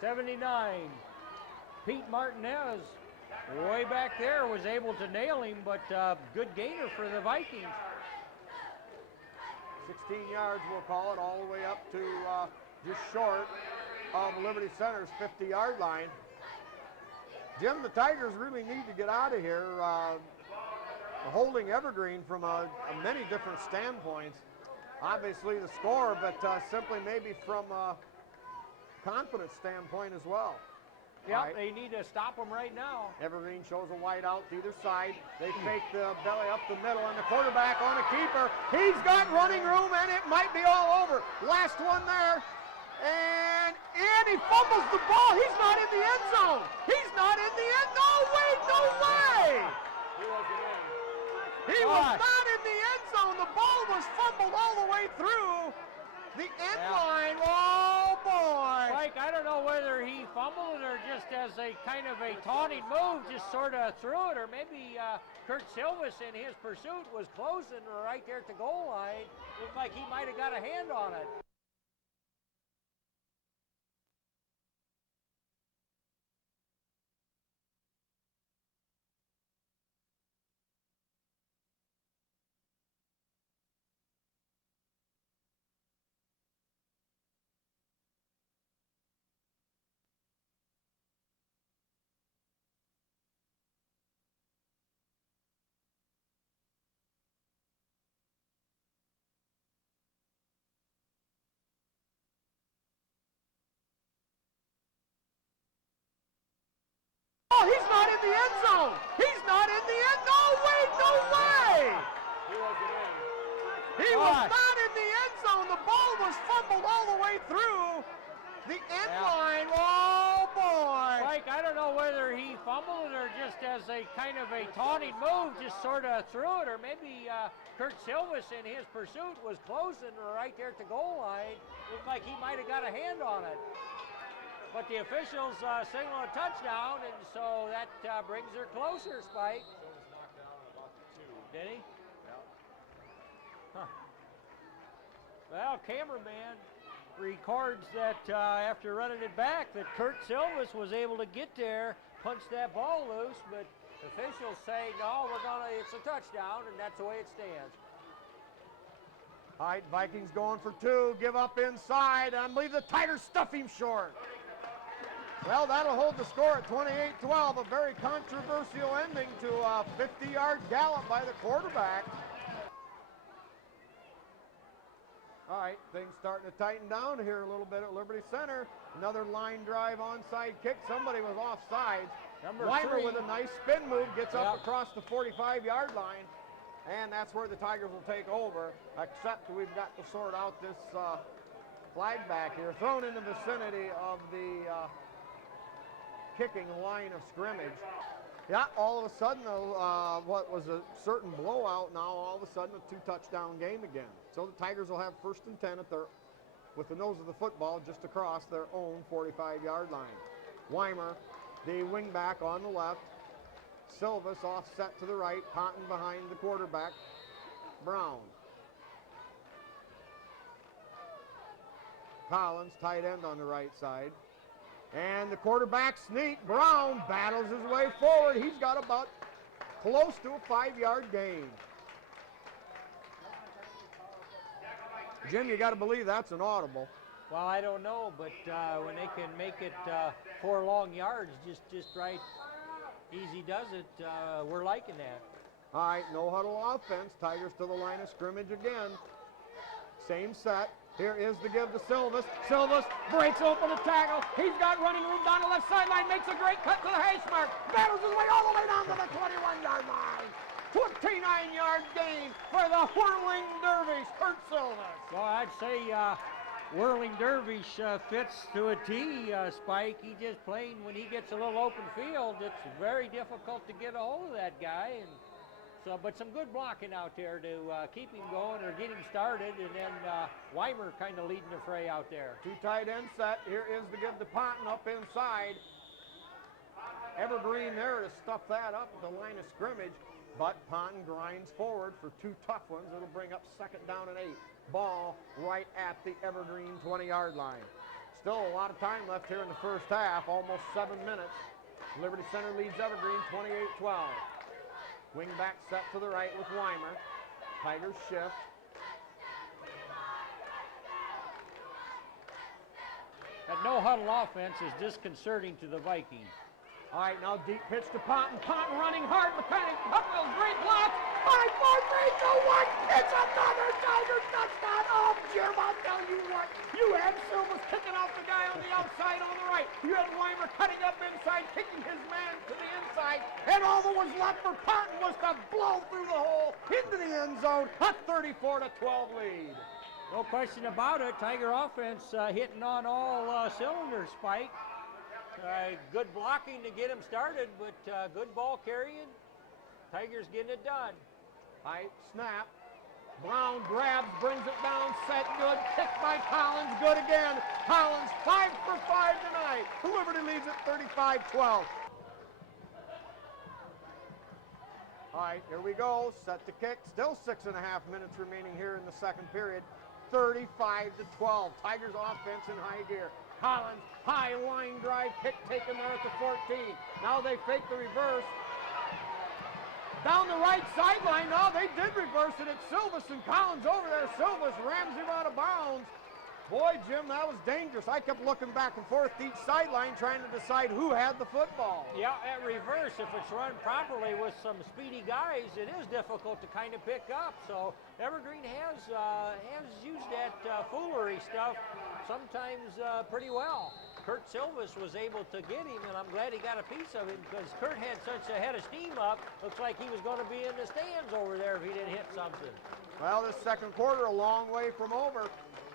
79. Pete Martinez, way back there, was able to nail him, but good gainer for the Vikings. 16 yards, we'll call it, all the way up to just short of Liberty Center's 50-yard line. Jim, the Tigers really need to get out of here. holding Evergreen from many different standpoints. Obviously the score, but simply maybe from a confidence standpoint as well. Yep, Right. they need to stop them right now. Evergreen shows a wide out to either side. They fake the belly up the middle, and the quarterback on a keeper. He's got running room, and it might be all over. Last one there. And he fumbles the ball. He's not in the end zone. He's not in the end. No way, no way. He was not in the end zone. The ball was fumbled all the way through the end line. Oh, boy. Mike, I don't know whether he fumbled it or just as a kind of a taunting move, just sort of threw it, or maybe Kurt Silvis in his pursuit was closing right there at the goal line. Looked like he might have got a hand on it. Oh, he's not in the end zone. He's not in the end. No way, no way. He was not in the end zone. The ball was fumbled all the way through the end line. Oh, boy. Mike, I don't know whether he fumbled it or just as a kind of a taunting move, just sort of threw it, or maybe Kurt Silvis in his pursuit was closing right there at the goal line. Looked like he might have got a hand on it. But the officials signal a touchdown, and so that brings her closer, Spike. Did he? Huh. Well, cameraman records that after running it back, that Kurt Silvis was able to get there, punch that ball loose, but officials say, no, it's a touchdown, and that's the way it stands. All right, Vikings going for two, give up inside, and I believe the Tigers stuff him short. Well, that'll hold the score at 28-12, a very controversial ending to a 50-yard gallop by the quarterback. All right, things starting to tighten down here a little bit at Liberty Center. Another line drive onside kick. Somebody was offsides. Weimer with a nice spin move gets up across the 45-yard line, and that's where the Tigers will take over, except we've got to sort out this flag back here, thrown in the vicinity of the kicking line of scrimmage. Yeah, all of a sudden, what was a certain blowout, now all of a sudden a two-touchdown game again. So the Tigers will have 1st and 10 with the nose of the football just across their own 45-yard line. Weimer, the wingback on the left. Silvis offset to the right, Ponton behind the quarterback. Brown. Collins, tight end on the right side. And the quarterback sneak, Brown battles his way forward. He's got about close to a 5-yard gain. Jim, you got to believe that's an audible. Well, I don't know, but when they can make it 4 long yards, just right, easy does it, we're liking that. All right, no huddle offense. Tigers to the line of scrimmage again. Same set. Here is the give to Silvis. Silvis breaks open a tackle. He's got running room down the left sideline, makes a great cut to the hash mark. Battles his way all the way down to the 21-yard line. 29-yard gain for the Whirling Dervish, Kurt Silvis. Well, I'd say Whirling Dervish fits to a T, Spike. He just plain, when he gets a little open field, it's very difficult to get a hold of that guy. And so, but some good blocking out there to keep him going or get him started, and then Weimer kind of leading the fray out there. Two tight end set. Here is the give to Ponton up inside. Evergreen there to stuff that up at the line of scrimmage, but Ponton grinds forward for 2 tough ones. It'll bring up 2nd down and 8. Ball right at the Evergreen 20-yard line. Still a lot of time left here in the first half, almost 7 minutes. Liberty Center leads Evergreen 28-12. Wing back set to the right with Weimer. Tigers shift. That no-huddle offense is disconcerting to the Vikings. All right, now deep pitch to Ponton. Ponton running hard. McKenny, Hupwell, great block. 5-4-3-2-1. It's another Tiger touchdown. Oh, Jim, I'll tell you what. You had Silva's kicking off the guy on the outside on the right. You had Weimer cutting up inside, kicking his man to the inside. And all that was left for Ponton was to blow through the hole into the end zone. A 34-12 lead. No question about it. Tiger offense hitting on all cylinders, Spike. Good blocking to get him started, but good ball carrying. Tigers getting it done. High snap. Brown grabs, brings it down, set, good. Kicked by Collins, good again. Collins 5 for 5 tonight. Liberty leads at 35-12. All right, here we go. Set to kick. Still 6.5 minutes remaining here in the second period. 35-12. Tigers offense in high gear. Collins, high line drive, kick taken there at the 14. Now they fake the reverse. Down the right sideline, no, they did reverse it. It's Silvas and Collins over there. Silvas rams him out of bounds. Boy, Jim, that was dangerous. I kept looking back and forth to each sideline trying to decide who had the football. Yeah, at reverse, if it's run properly with some speedy guys, it is difficult to kind of pick up. So Evergreen has used that foolery stuff sometimes pretty well. Kurt Silvas was able to get him, and I'm glad he got a piece of it because Kurt had such a head of steam up. Looks like he was going to be in the stands over there if he didn't hit something. Well, this second quarter a long way from over.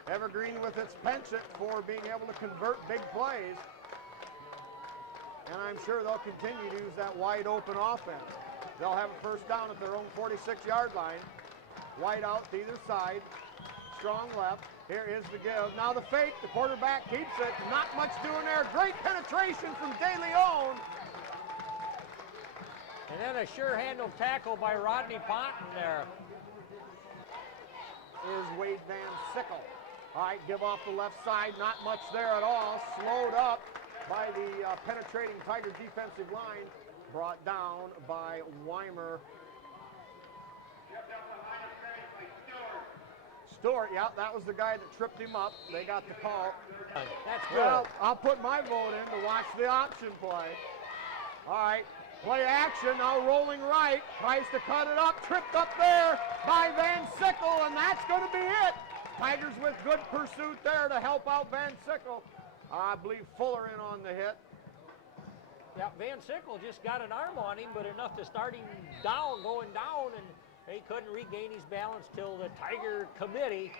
Evergreen with its penchant for being able to convert big plays. And I'm sure they'll continue to use that wide open offense. They'll have a first down at their own 46-yard line. Wide out to either side. Strong left. Here is the give. Now the fake. The quarterback keeps it. Not much doing there. Great penetration from De Leon. And then a sure-handled tackle by Rodney Ponton there. Is Wade Van Sickle. All right, give off the left side. Not much there at all. Slowed up by the penetrating Tiger defensive line. Brought down by Weimer. Stewart, yeah, that was the guy that tripped him up. They got the call. That's good. Well, I'll put my vote in to watch the option play. All right, play action, now rolling right. Tries to cut it up, tripped up there by Van Sickle, and that's going to be it. Tigers with good pursuit there to help out Van Sickle. I believe Fuller in on the hit. Yeah, Van Sickle just got an arm on him, but enough to start him down, going down, and he couldn't regain his balance till the Tiger committee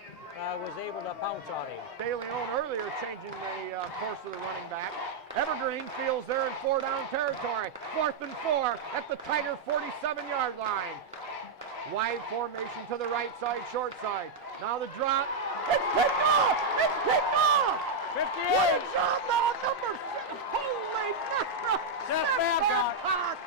was able to pounce on him. De Leon earlier changing the course of the running back. Evergreen feels they're in 4-down territory. 4th and 4 at the Tiger 47-yard line. Wide formation to the right side, short side. Now the drop. It's picked off! It's picked off! 58. What a job now, number 6. Holy mackerel! Seth Babcock.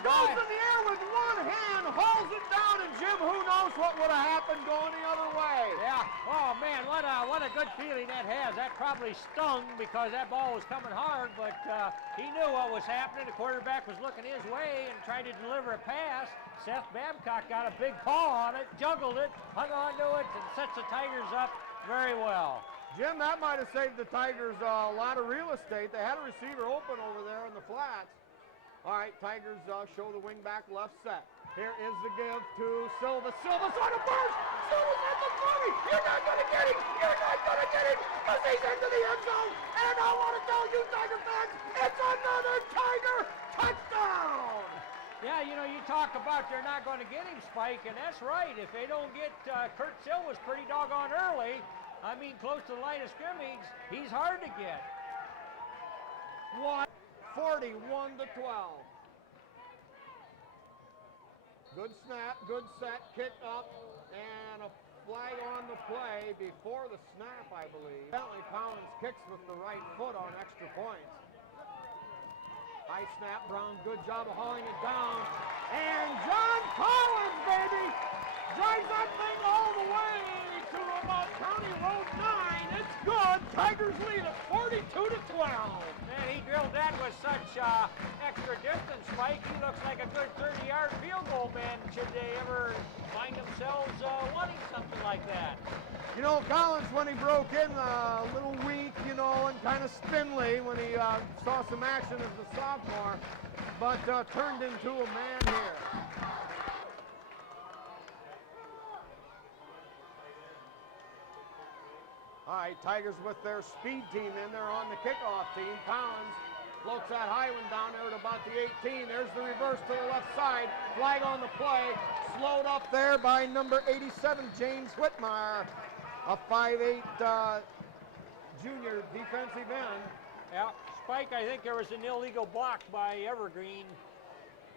Goes in the air with one hand, hauls it down, and Jim, who knows what would have happened going the other way. Yeah. Oh man, what a good feeling that has. That probably stung because that ball was coming hard, but he knew what was happening. The quarterback was looking his way and tried to deliver a pass. Seth Babcock got a big paw on it, juggled it, hung on to it, and sets the Tigers up very well. Jim, that might have saved the Tigers a lot of real estate. They had a receiver open over there in the flats. All right, Tigers show the wing back left set. Here is the give to Silva. Silva's on a burst. Silva's at the 30. You're not going to get him. You're not going to get him because he's into the end zone. And I want to tell you, Tiger fans, it's another Tiger touchdown. Yeah, you know, you talk about they're not going to get him, Spike, and that's right. If they don't get Kurt Silva's pretty doggone early, I mean, close to the line of scrimmage, he's hard to get. 41-12. Good snap, good set, kick up, and a flag on the play before the snap, I believe. Evidently, Collins kicks with the right foot on extra points. High snap, Brown, good job of hauling it down. And John Collins, baby, drives that thing all the way to about County Road 9. It's good. Tigers lead at 42-12. Man, he drilled that with such extra distance, Mike. He looks like a good 30-yard field goal man should they ever find themselves wanting something like that. You know, Collins, when he broke in, a little weak, you know, and kind of spindly when he saw some action as a sophomore, but turned into a man here. All right, Tigers with their speed team in there on the kickoff team. Collins floats that high one down there at about the 18. There's the reverse to the left side. Flag on the play. Slowed up there by number 87, James Whitmire, a 5'8" junior defensive end. Yeah, Spike, I think there was an illegal block by Evergreen.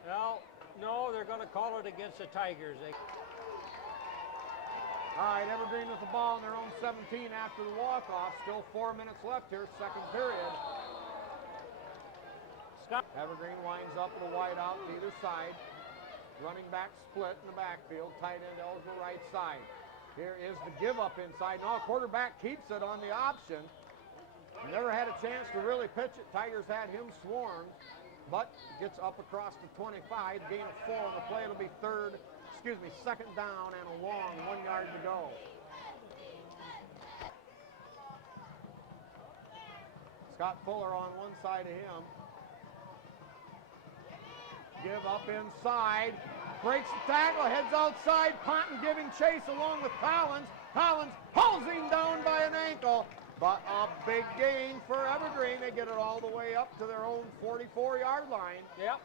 Well, no, they're going to call it against the Tigers. All right, Evergreen with the ball in their own 17 after the walk-off. Still 4 minutes left here, second period. Scott. Evergreen winds up with a wide out to either side. Running back split in the backfield. Tight end eligible right side. Here is the give up inside. Now quarterback keeps it on the option. Never had a chance to really pitch it. Tigers had him swarmed, but gets up across the 25. Gain of 4 on the play. It'll be second down and a long 1 yard to go. Scott Fuller on one side of him. Give up inside. Breaks the tackle, heads outside. Ponton giving chase along with Collins. Collins hauls him down by an ankle. But a big gain for Evergreen. They get it all the way up to their own 44-yard line. Yep.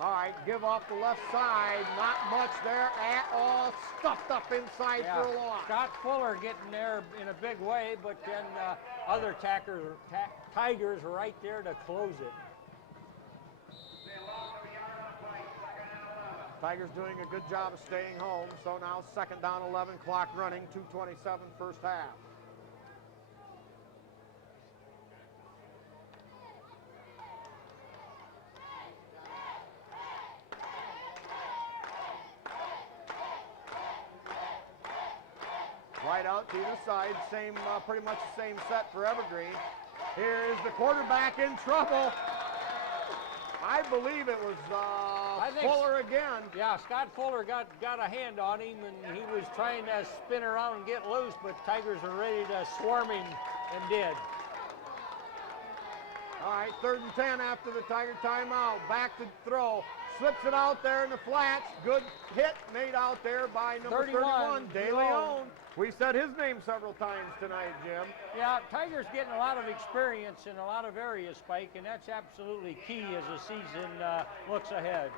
All right, give off the left side. Not much there at all. Stuffed up inside for a loss. Scott Fuller getting there in a big way, but then other Tigers right there to close it. Tigers doing a good job of staying home. So now second down, 11, clock running, 2:27 first half. Right out to either side, same, pretty much the same set for Evergreen. Here is the quarterback in trouble. I believe it was Fuller again. Yeah, Scott Fuller got a hand on him, and he was trying to spin around and get loose, but Tigers were ready to swarm him and did. All right, 3rd and 10 after the Tiger timeout. Back to throw. Slips it out there in the flats. Good hit made out there by number 31, De Leon. We said his name several times tonight, Jim. Yeah, Tigers getting a lot of experience in a lot of areas, Spike, and that's absolutely key as the season looks ahead.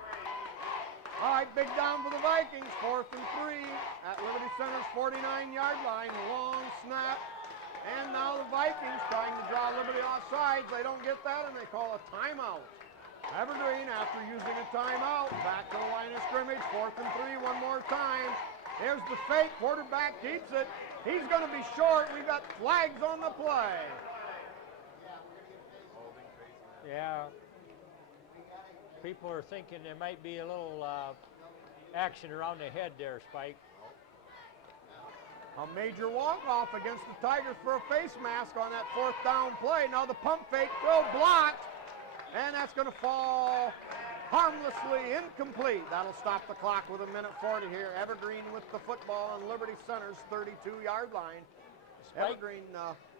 All right, big down for the Vikings. 4th and 3 at Liberty Center's 49-yard line. Long snap. And now the Vikings trying to draw Liberty off sides. They don't get that, and they call a timeout. Evergreen, after using a timeout, back to the line of scrimmage. 4th and 3 one more time. There's the fake. Quarterback keeps it. He's going to be short. We've got flags on the play. Yeah. People are thinking there might be a little action around the head there, Spike. A major walk-off against the Tigers for a face mask on that 4th down play. Now the pump fake throw blocked, and that's going to fall harmlessly incomplete. That'll stop the clock with 1:40 here. Evergreen with the football on Liberty Center's 32-yard line. Spike, Evergreen,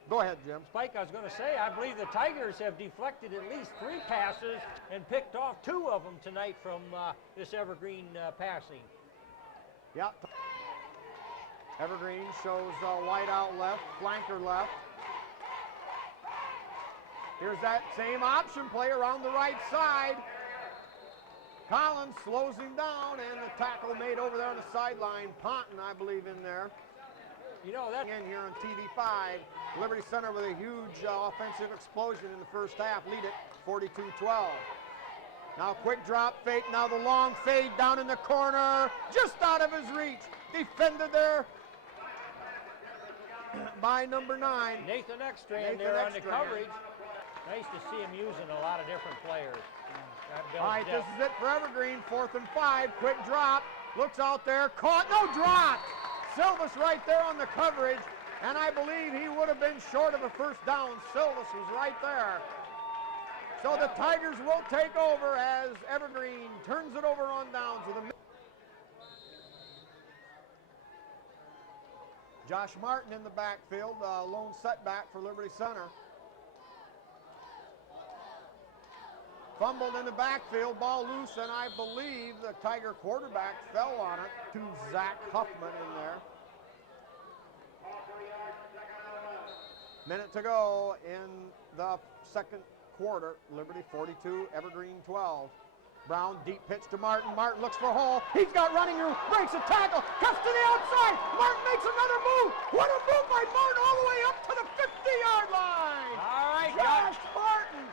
go ahead, Jim. Spike, I was going to say, I believe the Tigers have deflected at least 3 passes and picked off 2 of them tonight from this Evergreen passing. Yep. Evergreen shows wide out left, flanker left. Here's that same option play around the right side. Collins slows him down, and the tackle made over there on the sideline. Ponton, I believe, in there. You know, that in here on TV5. Liberty Center with a huge offensive explosion in the first half. Lead it 42-12. Now quick drop fake. Now the long fade down in the corner. Just out of his reach. Defended there by number 9. Nathan Ekstrand there on the coverage. Nice to see him using a lot of different players. All right, this is it for Evergreen. 4th and 5. Quick drop. Looks out there. Caught. No, dropped. Silvas right there on the coverage. And I believe he would have been short of a first down. Silvas was right there. So the Tigers will take over as Evergreen turns it over on downs with a Josh Martin in the backfield, lone setback for Liberty Center. Fumbled in the backfield, ball loose, and I believe the Tiger quarterback fell on it to Zach Huffman in there. Minute to go in the second quarter. Liberty 42, Evergreen 12. Brown, deep pitch to Martin. Martin looks for a hole. He's got running room, breaks a tackle, cuts to the outside. Martin makes another move. What a move by Martin all the way up to the 50-yard line. All right, Josh Martin.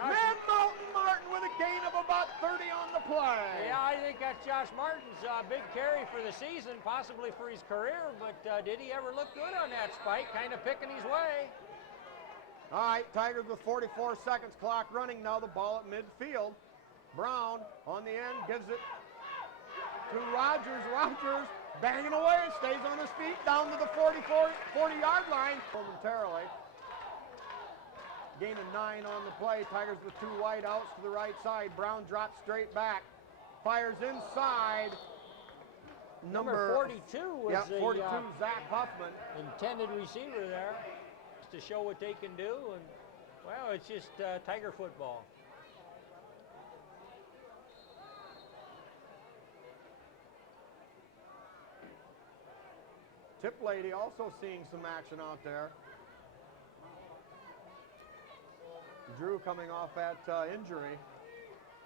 Man Mountain Martin with a gain of about 30 on the play. Yeah, I think that's Josh Martin's big carry for the season, possibly for his career, but did he ever look good on that spike? Kind of picking his way. All right, Tigers with 44 seconds, clock running now, the ball at midfield. Brown on the end, gives it to Rogers. Rogers banging away, stays on his feet, down to the 40-yard line momentarily. Gain of 9 on the play. Tigers with 2 wide outs to the right side. Brown drops straight back, fires inside. Number 42 was the 42, Zach Huffman. intended receiver there, just to show what they can do, and well, it's just Tiger football. Tip Lady also seeing some action out there. Drew coming off that injury,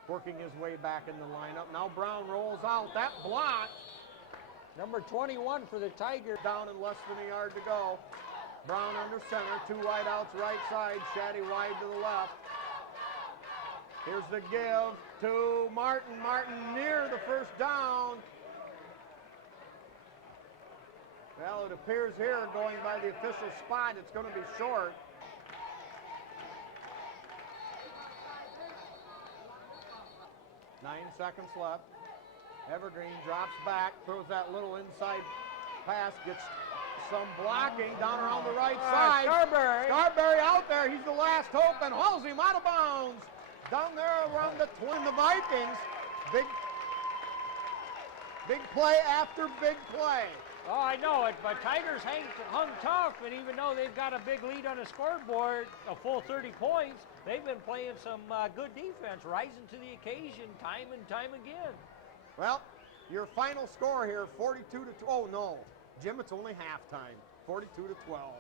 working his way back in the lineup. Now Brown rolls out. That block. Number 21 for the Tigers. Down in less than a yard to go. Brown under center. 2 wide outs right side. Shaddy wide to the left. Here's the give to Martin. Martin near the first down. Well, it appears here, going by the official spot, it's going to be short. Nine seconds left. Evergreen drops back, throws that little inside pass, gets some blocking down around the right side. Scarberry out there. He's the last hope and hauls him out of bounds. Down there around the twin, the Vikings. Big play after big play. Oh, I know it, but Tigers hung tough, and even though they've got a big lead on the scoreboard, a full 30 points, they've been playing some good defense, rising to the occasion time and time again. Well, your final score here, 42 to 12. Oh, no. Jim, it's only halftime, 42 to 12.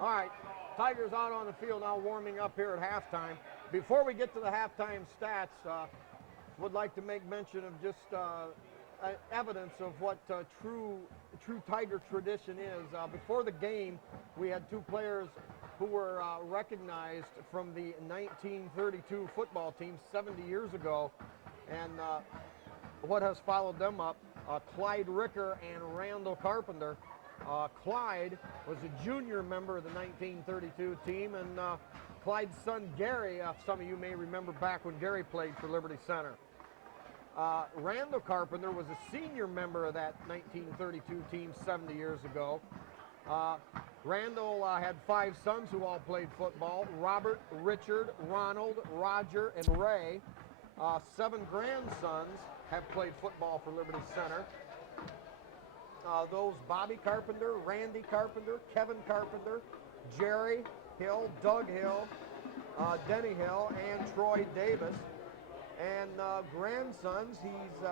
All right, Tigers out on the field now, warming up here at halftime. Before we get to the halftime stats, would like to make mention of just evidence of what true Tiger tradition is. Before the game, we had two players who were recognized from the 1932 football team 70 years ago, and what has followed them up, Clyde Ricker and Randall Carpenter. Clyde was a junior member of the 1932 team, and Clyde's son Gary, some of you may remember back when Gary played for Liberty Center. Randall Carpenter was a senior member of that 1932 team 70 years ago. Randall had 5 sons who all played football: Robert, Richard, Ronald, Roger, and Ray. 7 grandsons have played football for Liberty Center. Those Bobby Carpenter, Randy Carpenter, Kevin Carpenter, Jerry Hill, Doug Hill, Denny Hill, and Troy Davis. And grandsons, he's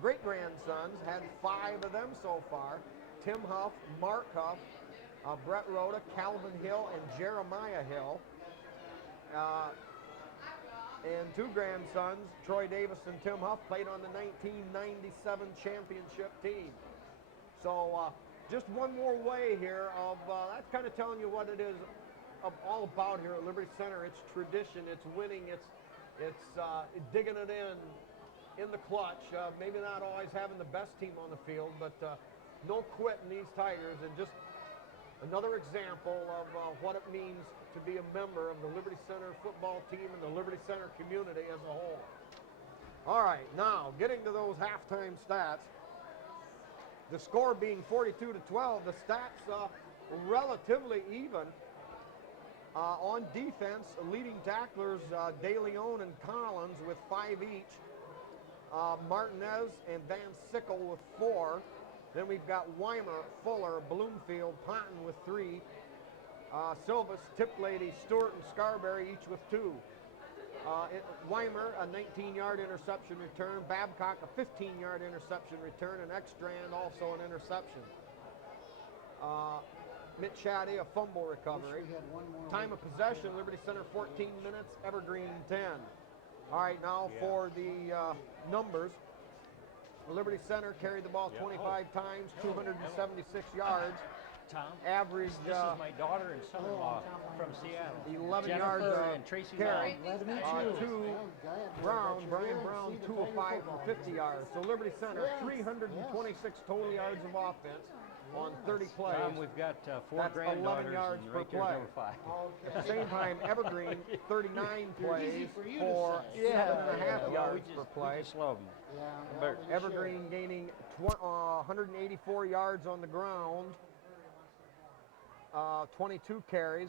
great-grandsons, had 5 of them so far: Tim Huff, Mark Huff, Brett Rhoda, Calvin Hill, and Jeremiah Hill. And 2 grandsons, Troy Davis and Tim Huff, played on the 1997 championship team. So just one more way here of, that's kind of telling you what it is all about here at Liberty Center. It's tradition, it's winning, it's digging it in the clutch. Maybe not always having the best team on the field, but no quitting these Tigers, and just another example of what it means to be a member of the Liberty Center football team and the Liberty Center community as a whole. All right, now getting to those halftime stats. The score being 42-12, the stats relatively even. On defense, leading tacklers De Leon and Collins with 5 each. Martinez and Van Sickle with 4. Then we've got Weimer, Fuller, Bloomfield, Ponton with 3. Silvas, Tiplady, Stewart, and Scarberry each with 2. Weimer, a 19-yard interception return. Babcock, a 15-yard interception return. And Ekstrand, also an interception. Mitch Shaddy, a fumble recovery. Time of possession, Liberty Center 14 minutes, Evergreen 10. All right, now for the numbers. Liberty Center carried the ball 25 times, 276 yards. Tom, average. This is my daughter and son-in-law from Seattle. 11 Jennifer yards and Tracy carry. Long. Brian Brown, 2 of 5 for 50 yards. So Liberty Center, 326 total yards of offense on 30 plays. Tom, we've got 4 That's granddaughters 11 yards and per right play. there's over 5. At the same time, Evergreen, 39 plays for 7.5 yards per play. We just love them. Evergreen gaining 184 yards on the ground, 22 carries,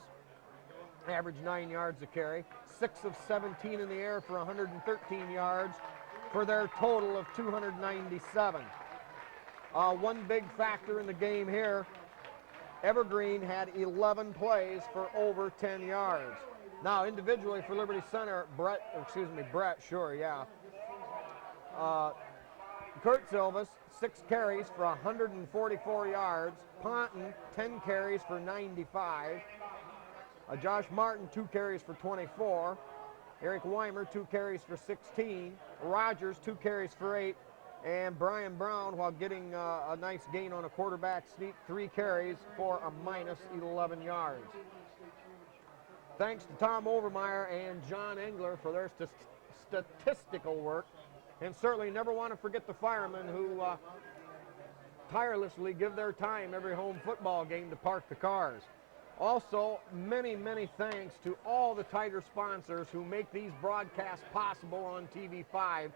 average 9 yards a carry, 6 of 17 in the air for 113 yards for their total of 297. One big factor in the game here, Evergreen had 11 plays for over 10 yards. Now individually for Liberty Center, Brett, Kurt Silvas, 6 carries for 144 yards. Ponton, 10 carries for 95. Josh Martin, 2 carries for 24. Eric Weimer, 2 carries for 16. Rogers, 2 carries for 8. And Brian Brown, while getting a nice gain on a quarterback sneak, 3 carries for a minus 11 yards. Thanks to Tom Overmeyer and John Engler for their statistical work. And certainly never want to forget the firemen who tirelessly give their time every home football game to park the cars. Also, many, many thanks to all the Tiger sponsors who make these broadcasts possible on TV5.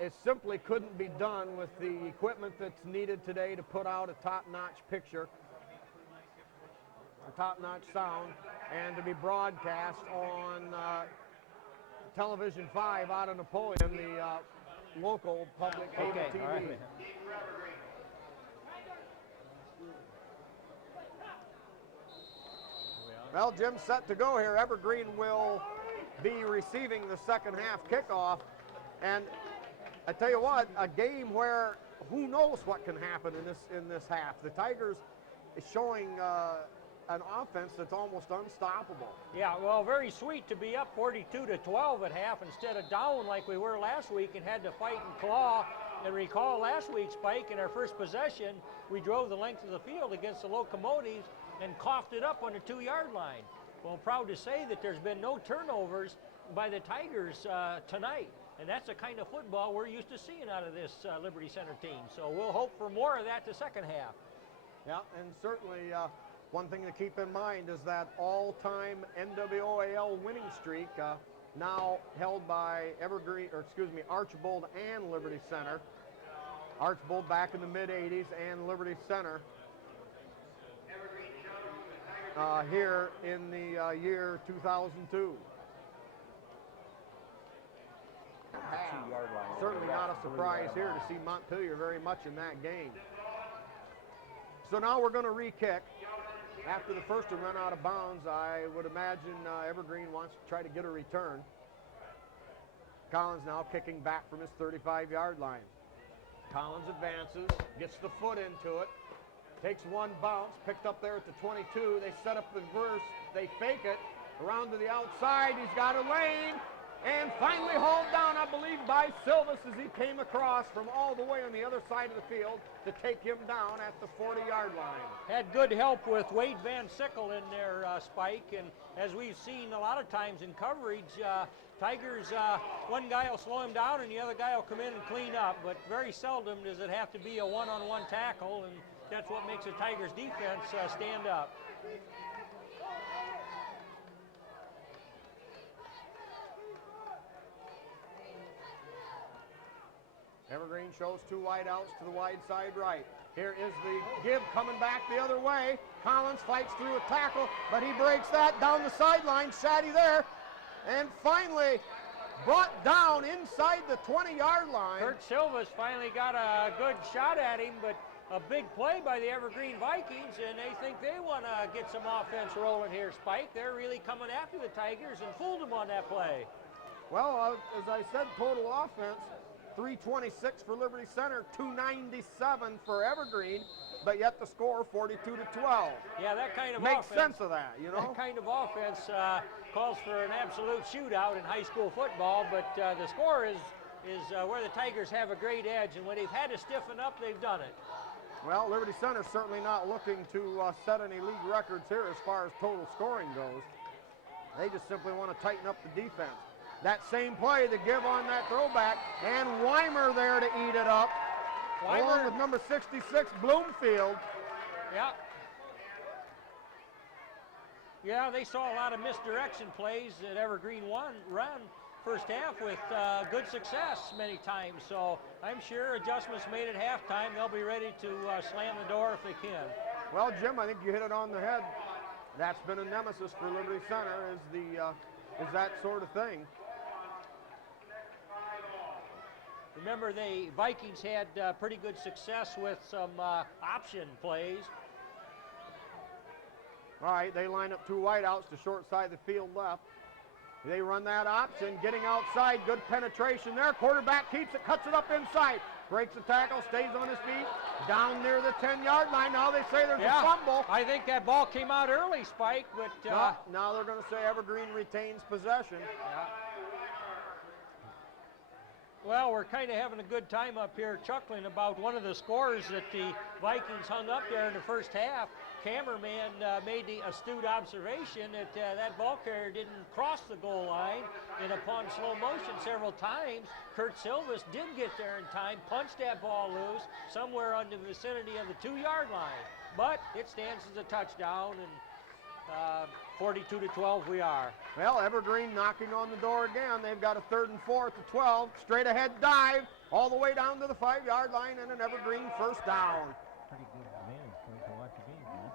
It simply couldn't be done with the equipment that's needed today to put out a top-notch picture, a top-notch sound, and to be broadcast on Television 5 out of Napoleon, the local public cable TV. All right. Well, Jim's set to go here. Evergreen will be receiving the second half kickoff. And I tell you what, a game where who knows what can happen in this half. The Tigers is showing an offense that's almost unstoppable. Yeah, well, very sweet to be up 42-12 at half instead of down like we were last week and had to fight and claw And recall last week, Spike, in our first possession, we drove the length of the field against the Locomotives and coughed it up on the 2-yard line. Well, I'm proud to say that there's been no turnovers by the Tigers tonight. And that's the kind of football we're used to seeing out of this Liberty Center team. So we'll hope for more of that the second half. Yeah, and certainly one thing to keep in mind is that all-time NWOAL winning streak now held by Archbold and Liberty Center. Archbold back in the mid-'80s and Liberty Center here in the year 2002. Certainly not a surprise here to see Montpelier very much in that game. So now we're going to re-kick. After the first to run out of bounds, I would imagine Evergreen wants to try to get a return. Collins now kicking back from his 35-yard line. Collins advances, gets the foot into it, takes one bounce, picked up there at the 22. They set up the reverse, they fake it, around to the outside, he's got a lane, and finally hauled down, I believe, by Silvis as he came across from all the way on the other side of the field to take him down at the 40-yard line. Had good help with Wade Van Sickle in there, Spike, and as we've seen a lot of times in coverage, Tigers, one guy will slow him down and the other guy will come in and clean up, but very seldom does it have to be a one-on-one tackle, and that's what makes the Tigers defense stand up. Evergreen shows two wideouts to the wide side right. Here is the give coming back the other way. Collins fights through a tackle, but he breaks that down the sideline. Shaddy there. And finally brought down inside the 20-yard line. Kurt Silvis finally got a good shot at him, but a big play by the Evergreen Vikings, and they think they want to get some offense rolling here, Spike. They're really coming after the Tigers and fooled them on that play. Well, as I said, total offense, 326 for Liberty Center, 297 for Evergreen, but yet the score 42-12. Yeah, that kind of Makes offense, sense of that, you know? That kind of offense calls for an absolute shootout in high school football, but the score is where the Tigers have a great edge, and when they've had to stiffen up, they've done it. Well, Liberty Center's certainly not looking to set any league records here as far as total scoring goes. They just simply want to tighten up the defense. That same play, the give on that throwback, and Weimer there to eat it up, along with number 66, Bloomfield. Yeah. Yeah, they saw a lot of misdirection plays that Evergreen run first half with good success many times. So I'm sure adjustments made at halftime. They'll be ready to slam the door if they can. Well, Jim, I think you hit it on the head. That's been a nemesis for Liberty Center, is that sort of thing. Remember, the Vikings had pretty good success with some option plays. All right, they line up two wideouts to short side of the field left. They run that option, getting outside, good penetration there. Quarterback keeps it, cuts it up inside. Breaks the tackle, stays on his feet, down near the 10-yard line. Now they say there's a fumble. I think that ball came out early, Spike, but... now they're going to say Evergreen retains possession. Yeah. Well, we're kind of having a good time up here chuckling about one of the scores that the Vikings hung up there in the first half. Cameraman made the astute observation that that ball carrier didn't cross the goal line, and upon slow motion several times, Kurt Silvis did get there in time, punched that ball loose somewhere on the vicinity of the 2-yard line. But it stands as a touchdown, and 42-12 we are. Well, Evergreen knocking on the door again. They've got a 3rd and 4 at the 12. Straight ahead dive all the way down to the 5-yard line and an Evergreen first down. Pretty good man to watch the game, man.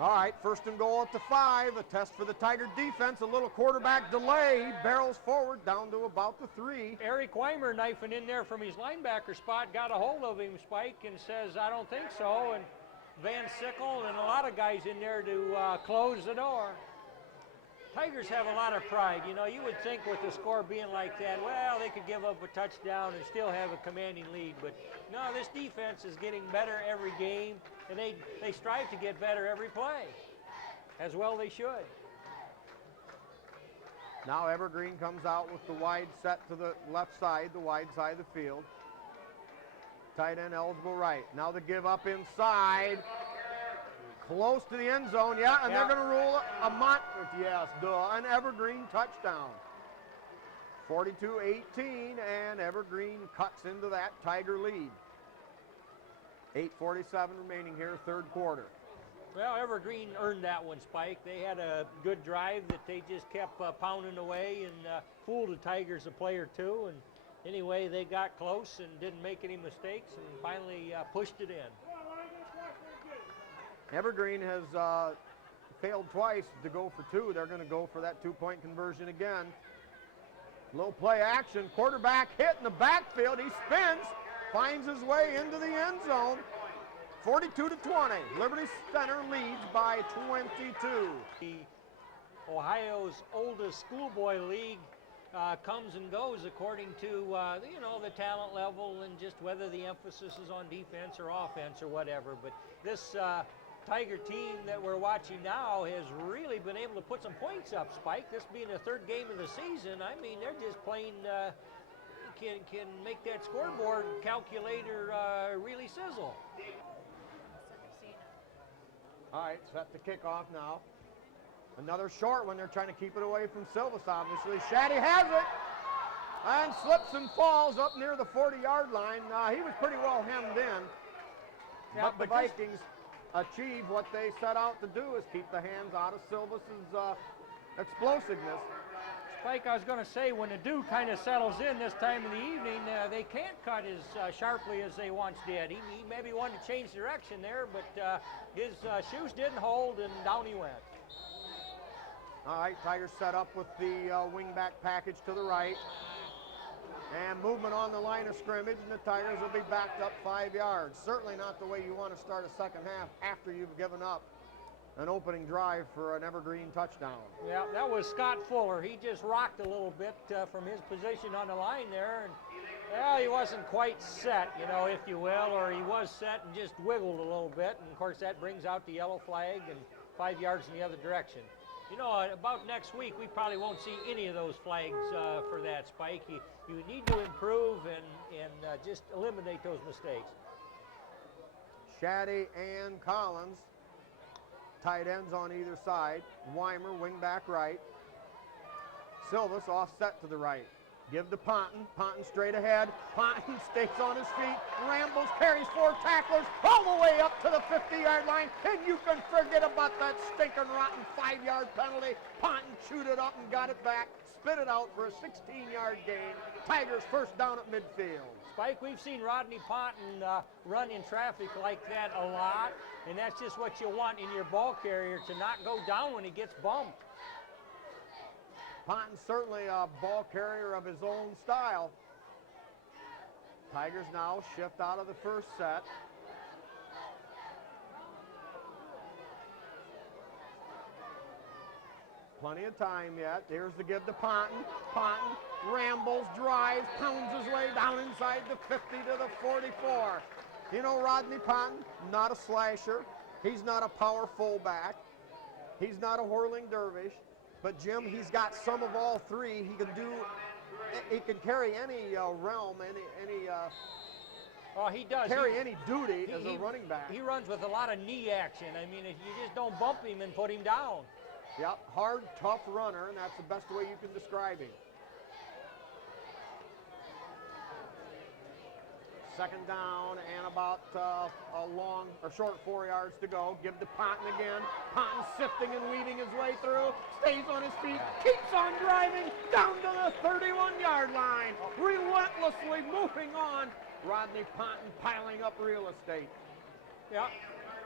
All right, first and goal at the 5. A test for the Tiger defense. A little quarterback delay. He barrels forward down to about the 3. Eric Weimer knifing in there from his linebacker spot, got a hold of him, Spike, and says, I don't think so. And Van Sickle and a lot of guys in there to close the door. Tigers have a lot of pride. You know, you would think with the score being like that, well, they could give up a touchdown and still have a commanding lead. But no, this defense is getting better every game, and they strive to get better every play. As well they should. Now Evergreen comes out with the wide set to the left side, the wide side of the field. Tight end eligible right. Now the give up inside. Close to the end zone, yeah, and they're going to rule an Evergreen touchdown. 42-18, and Evergreen cuts into that Tiger lead. 8:47 remaining here, third quarter. Well, Evergreen earned that one, Spike. They had a good drive that they just kept pounding away and fooled the Tigers a play or two. And anyway, they got close and didn't make any mistakes and finally pushed it in. Evergreen has failed twice to go for 2. They're going to go for that 2-point conversion again. Low play action. Quarterback hit in the backfield. He spins, finds his way into the end zone. 42-20. Liberty Center leads by 22. The Ohio's oldest schoolboy league comes and goes according to the talent level and just whether the emphasis is on defense or offense or whatever. But this Tiger team that we're watching now has really been able to put some points up, Spike. This being the third game of the season, I mean, they're just plain can make that scoreboard calculator really sizzle. All right, set to kick off now. Another short one. They're trying to keep it away from Silvas, obviously. Shaddy has it and slips and falls up near the 40-yard line. He was pretty well hemmed in. Yeah, but the Vikings achieve what they set out to do, is keep the hands out of Silvas's explosiveness. Spike, I was going to say, when the dew kind of settles in this time of the evening, they can't cut as sharply as they once did. He maybe wanted to change direction there, but his shoes didn't hold, and down he went. All right, Tigers set up with the wingback package to the right. And movement on the line of scrimmage, and the Tigers will be backed up 5 yards. Certainly not the way you want to start a second half after you've given up an opening drive for an Evergreen touchdown. Yeah, that was Scott Fuller. He just rocked a little bit from his position on the line there. And, well, he wasn't quite set, if you will, or he was set and just wiggled a little bit. And, of course, that brings out the yellow flag and 5 yards in the other direction. About next week, we probably won't see any of those flags for that, Spike. You need to improve and just eliminate those mistakes. Shaddy and Collins, tight ends on either side. Weimer, wingback right. Silvas offset to the right. Give to Ponton. Ponton straight ahead. Ponton stays on his feet, rambles, carries 4 tacklers all the way up to the 50-yard line, and you can forget about that stinking rotten 5-yard penalty. Ponton chewed it up and got it back, spit it out for a 16-yard gain. Tigers first down at midfield. Spike, we've seen Rodney Ponton run in traffic like that a lot, and that's just what you want in your ball carrier, to not go down when he gets bumped. Ponton's certainly a ball carrier of his own style. Tigers now shift out of the first set. Plenty of time yet. Here's the give to Ponton. Ponton rambles, drives, pounds his way down inside the 50 to the 44. Rodney Ponton, not a slasher. He's not a power fullback. He's not a whirling dervish. But Jim, he's got some of all three. He can carry any realm, he does. Carry any duty as a running back. He runs with a lot of knee action. I mean, if you just don't bump him and put him down. Yep, hard, tough runner, and that's the best way you can describe him. Second down and about a short 4 yards to go. Give to Ponton again. Ponton sifting and weaving his way through. Stays on his feet. Keeps on driving down to the 31-yard line. Relentlessly moving on. Rodney Ponton piling up real estate. Yeah.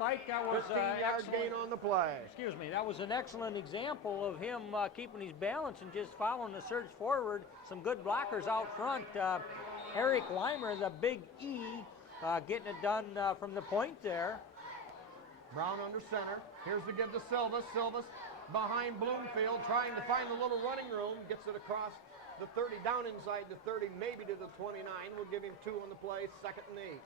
Spike, that was 15-yard gain on the play. excuse me, that was an excellent example of him keeping his balance and just following the surge forward. Some good blockers out front. Eric Weimer, the big E, getting it done from the point there. Brown under center. Here's the give to Silvas. Silvas behind Bloomfield, trying to find a little running room. Gets it across the 30, down inside the 30, maybe to the 29. We'll give him 2 on the play, 2nd and 8.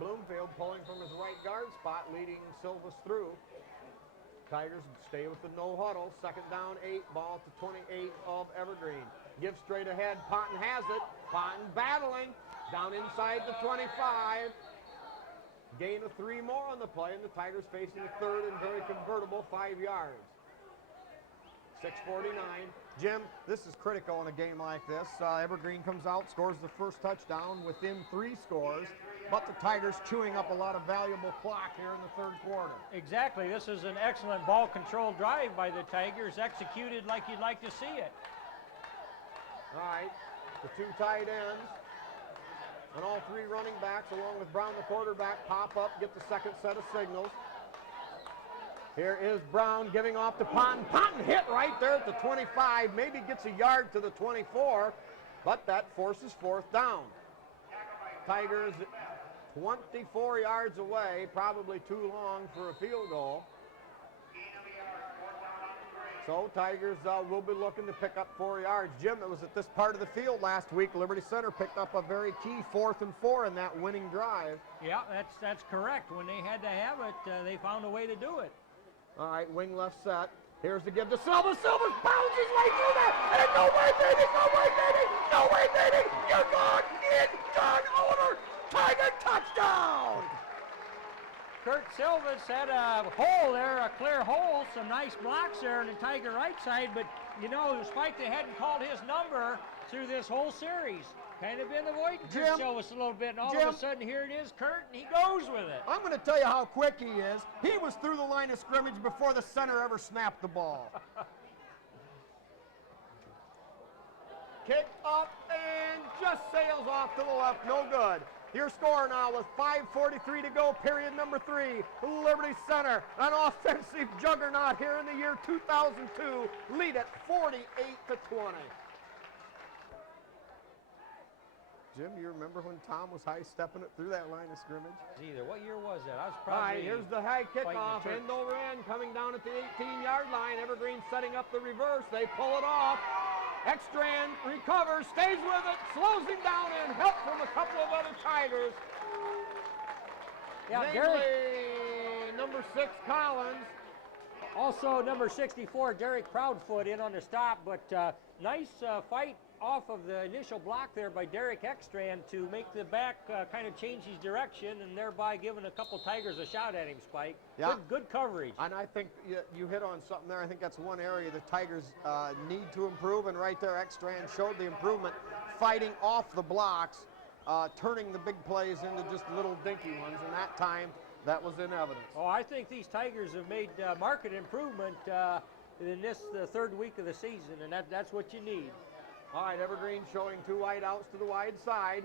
Bloomfield pulling from his right guard spot, leading Silvas through. Tigers stay with the no huddle. 2nd down, 8, ball to 28 of Evergreen. Give straight ahead, Ponton has it. Ponton battling, down inside the 25. Gain of 3 more on the play, and the Tigers facing a 3rd and very convertible 5 yards. 6:49. Jim, this is critical in a game like this. Evergreen comes out, scores the first touchdown within 3 scores, but the Tigers chewing up a lot of valuable clock here in the 3rd quarter. Exactly. This is an excellent ball control drive by the Tigers, executed like you'd like to see it. All right, the 2 tight ends and all 3 running backs, along with Brown, the quarterback, pop up, get the 2nd set of signals. Here is Brown giving off to Ponton. Ponton hit right there at the 25, maybe gets a yard to the 24, but that forces 4th down. Tigers 24 yards away, probably too long for a field goal. So Tigers will be looking to pick up 4 yards. Jim, it was at this part of the field last week. Liberty Center picked up a very key 4th and 4 in that winning drive. Yeah, that's correct. When they had to have it, they found a way to do it. All right, wing left set. Here's the give to Silvas. Silvas bounds his way through there. And no way, baby, no way, baby, no way, baby. You're gone. It's done. Over. Tiger touchdown. Kurt Silvas had a hole there, a clear hole, some nice blocks there on the Tiger right side, but you know, Spike, they hadn't called his number through this whole series. Kind of been avoiding Kurt Silvas a little bit, and all of a sudden here it is, Kurt, and he goes with it. I'm going to tell you how quick he is. He was through the line of scrimmage before the center ever snapped the ball. Kick up and just sails off to the left, no good. Your score now with 5:43 to go, period number 3. Liberty Center, an offensive juggernaut here in the year 2002, lead at 48-20. Jim, you remember when Tom was high-stepping it through that line of scrimmage? Either. What year was that? I was All probably... right, here's the high kickoff, end over end, coming down at the 18-yard line. Evergreen setting up the reverse. They pull it off. Ekstrand recovers, stays with it, slows him down, and help from a couple of other Tigers. Yeah, namely, number 6, Collins. Also, number 64, Derek Proudfoot in on the stop, but nice fight off of the initial block there by Derek Ekstrand to make the back kind of change his direction and thereby giving a couple Tigers a shot at him, Spike. Yeah. Good coverage. And I think you hit on something there. I think that's one area the Tigers need to improve, and right there Ekstrand showed the improvement, fighting off the blocks, turning the big plays into just little dinky ones, and that time that was in evidence. Oh, I think these Tigers have made market improvement in this the 3rd week of the season, and that's what you need. All right, Evergreen showing 2 wide outs to the wide side.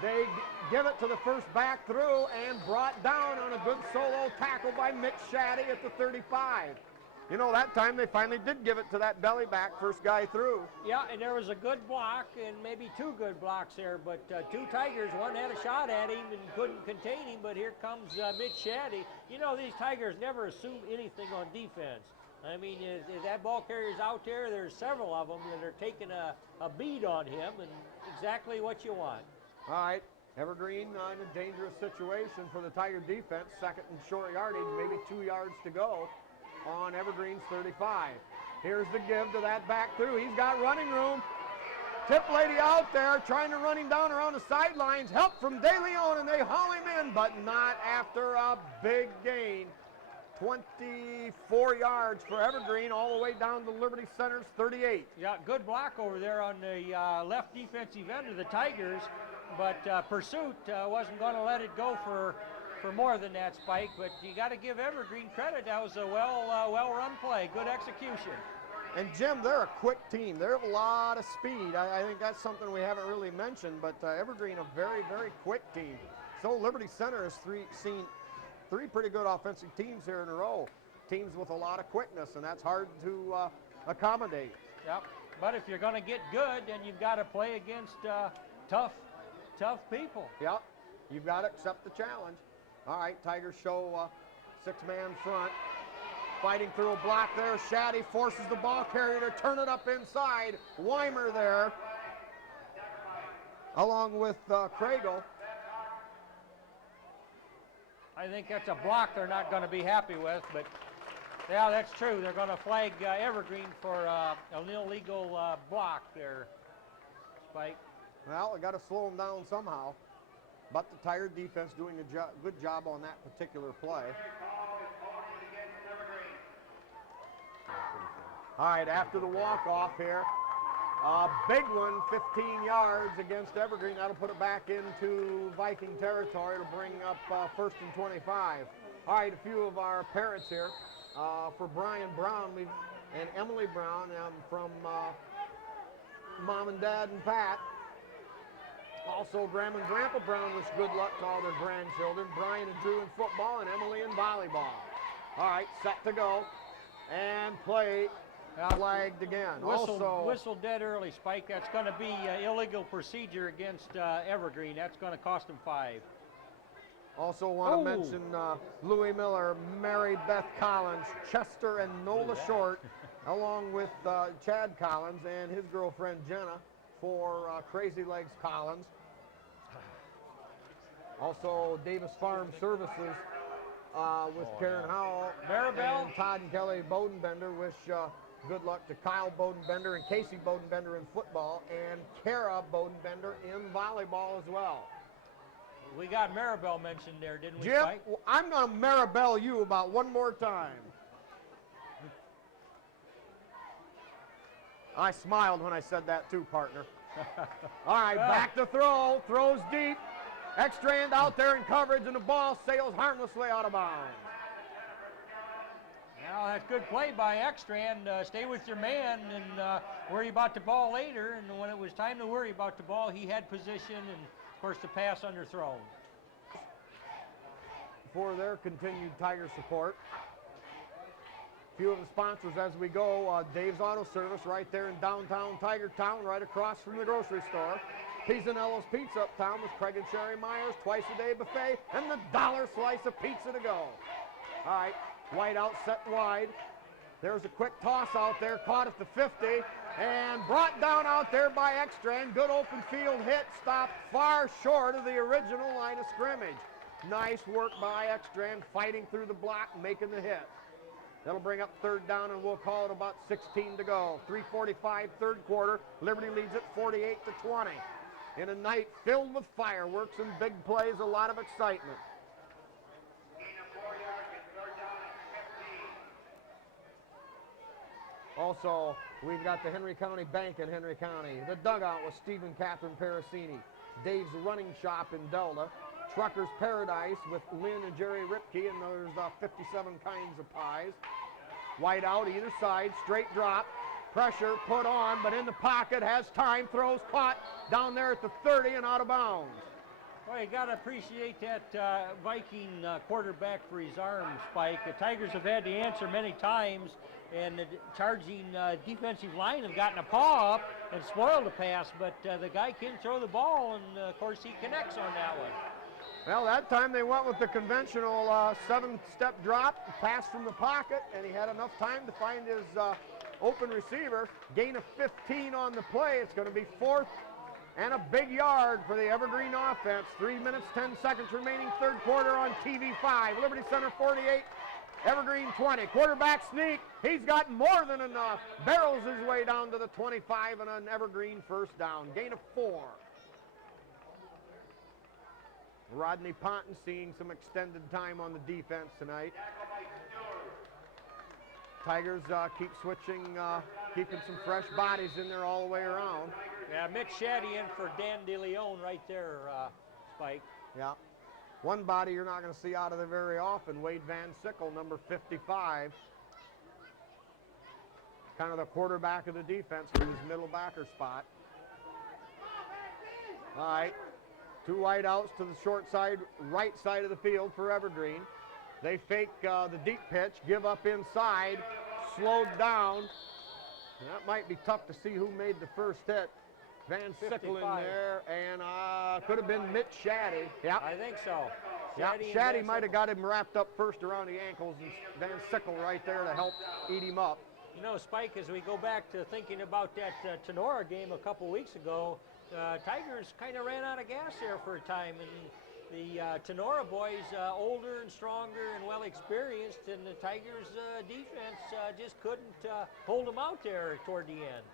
They give it to the first back through and brought down on a good solo tackle by Mitch Shaddy at the 35. You know, that time they finally did give it to that belly back, first guy through. Yeah, and there was a good block and maybe 2 good blocks there, but 2 Tigers, one had a shot at him and couldn't contain him, but here comes Mitch Shaddy. You know, these Tigers never assume anything on defense. I mean, if that ball carrier's out there, there's several of them that are taking a beat on him, and exactly what you want. All right, Evergreen in a dangerous situation for the Tiger defense. 2nd and short yardage, maybe 2 yards to go on Evergreen's 35. Here's the give to that back through. He's got running room. Tip lady out there trying to run him down around the sidelines. Help from De Leon, and they haul him in, but not after a big gain. 24 yards for Evergreen, all the way down to Liberty Center's 38. Yeah, good block over there on the left defensive end of the Tigers, but Pursuit wasn't going to let it go for more than that, Spike, but you got to give Evergreen credit. That was a well-run play, good execution. And Jim, they're a quick team. They have a lot of speed. I think that's something we haven't really mentioned, but Evergreen, a very, very quick team. So Liberty Center has seen three pretty good offensive teams here in a row. Teams with a lot of quickness, and that's hard to accommodate. Yep. But if you're going to get good, then you've got to play against tough people. Yep. You've got to accept the challenge. All right, Tigers show six-man front. Fighting through a block there. Shaddy forces the ball carrier to turn it up inside. Weimer there, along with Kragel. I think that's a block they're not going to be happy with, but yeah, that's true. They're going to flag Evergreen for an illegal block there, Spike. Well, we got to slow them down somehow. But the Tiger defense doing a good job on that particular play. All right, after the walk-off here, a big one, 15 yards against Evergreen. That'll put it back into Viking territory to bring up first and 25. All right, a few of our parents here. For Brian Brown and Emily Brown from Mom and Dad and Pat. Also, Grandma and Grandpa Brown wish good luck to all their grandchildren. Brian and Drew in football and Emily in volleyball. All right, set to go. And play flagged again. Whistle dead early, Spike. That's going to be illegal procedure against Evergreen. That's going to cost them 5. Also want to mention Louis Miller, Mary Beth Collins, Chester and Nola Short, along with Chad Collins and his girlfriend Jenna for Crazy Legs Collins. Also Davis Farm Services with Karen Howell, Maribel, and Todd and Kelly Bodenbender. Wish good luck to Kyle Bodenbender and Casey Bodenbender in football, and Kara Bodenbender in volleyball as well. We got Maribel mentioned there, didn't we, Jim, Spike? I'm going to Maribel you about one more time. I smiled when I said that too, partner. All right, back to throw. Throws deep. Ekstrand out there in coverage, and the ball sails harmlessly out of bounds. Well, that's good play by Ekstrand. Stay with your man and worry about the ball later. And when it was time to worry about the ball, he had position, and of course the pass underthrown. For their continued Tiger support. A few of the sponsors as we go. Dave's Auto Service right there in downtown Tiger Town, right across from the grocery store. Pisanello's Pizza Uptown with Craig and Sherry Myers, twice a day buffet, and the dollar slice of pizza to go. All right, White out, set wide. There's a quick toss out there, caught at the 50, and brought down out there by Ekstrand. Good open field hit, stopped far short of the original line of scrimmage. Nice work by Ekstrand, fighting through the block, making the hit. That'll bring up third down, and we'll call it about 16 to go. 3:45 third quarter. Liberty leads it 48-20. In a night filled with fireworks and big plays, a lot of excitement. Also, we've got the Henry County Bank in Henry County. The Dugout with Steve and Catherine Parasini. Dave's Running Shop in Delta. Trucker's Paradise with Lynn and Jerry Ripke, and there's 57 kinds of pies. White out either side, straight drop. Pressure put on, but in the pocket, has time, throws, caught down there at the 30 and out of bounds. Well, you got to appreciate that Viking quarterback for his arm, Spike. The Tigers have had to answer many times, and the charging defensive line have gotten a paw up and spoiled the pass, but the guy can throw the ball, and of course he connects on that one. Well, that time they went with the conventional 7-step drop, pass from the pocket, and he had enough time to find his open receiver. Gain of 15 on the play. It's going to be 4th and a big yard for the Evergreen offense. 3 minutes, 10 seconds remaining, third quarter on TV5. Liberty Center 48, Evergreen 20. Quarterback sneak. He's got more than enough. Barrels his way down to the 25 and an Evergreen first down. Gain of 4. Rodney Ponton seeing some extended time on the defense tonight. Tigers keep switching, keeping some fresh bodies in there all the way around. Yeah, Mitch Shaddy in for Dan DeLeon right there, Spike. Yeah. One body you're not going to see out of there very often, Wade Van Sickle, number 55. kind of the quarterback of the defense for his middle backer spot. All right, 2 wide outs to the short side, right side of the field for Evergreen. They fake the deep pitch, give up inside, slowed down. And that might be tough to see who made the first hit. Van Sickle in 55. there, and could have been Mitch Shaddy. Yeah, I think so. yeah. and Shaddy Van might have Sickle. got him wrapped up first around the ankles, and Van Sickle right there to help eat him up. You know, Spike, as we go back to thinking about that Tenora game a couple weeks ago, Tigers kind of ran out of gas there for a time, and the Tenora boys, older and stronger and well experienced, and the Tigers defense just couldn't hold them out there toward the end.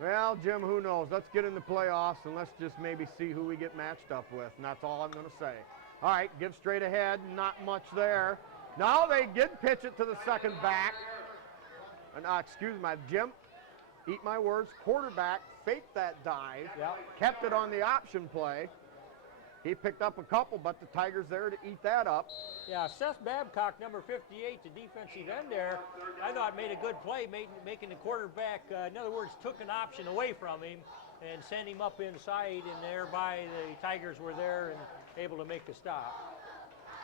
Well, Jim, who knows? Let's get in the playoffs, and let's just maybe see who we get matched up with, and that's all I'm going to say. All right, give straight ahead, not much there. Now they did pitch it to the second back. And, excuse me, Jim, eat my words, quarterback faked that dive, Yep. kept it on the option play. He picked up a couple, but the Tigers there to eat that up. Yeah, Seth Babcock, number 58, the defensive end there, I thought made a good play, making the quarterback, in other words, took an option away from him and sent him up inside, and thereby the Tigers were there and able to make a stop.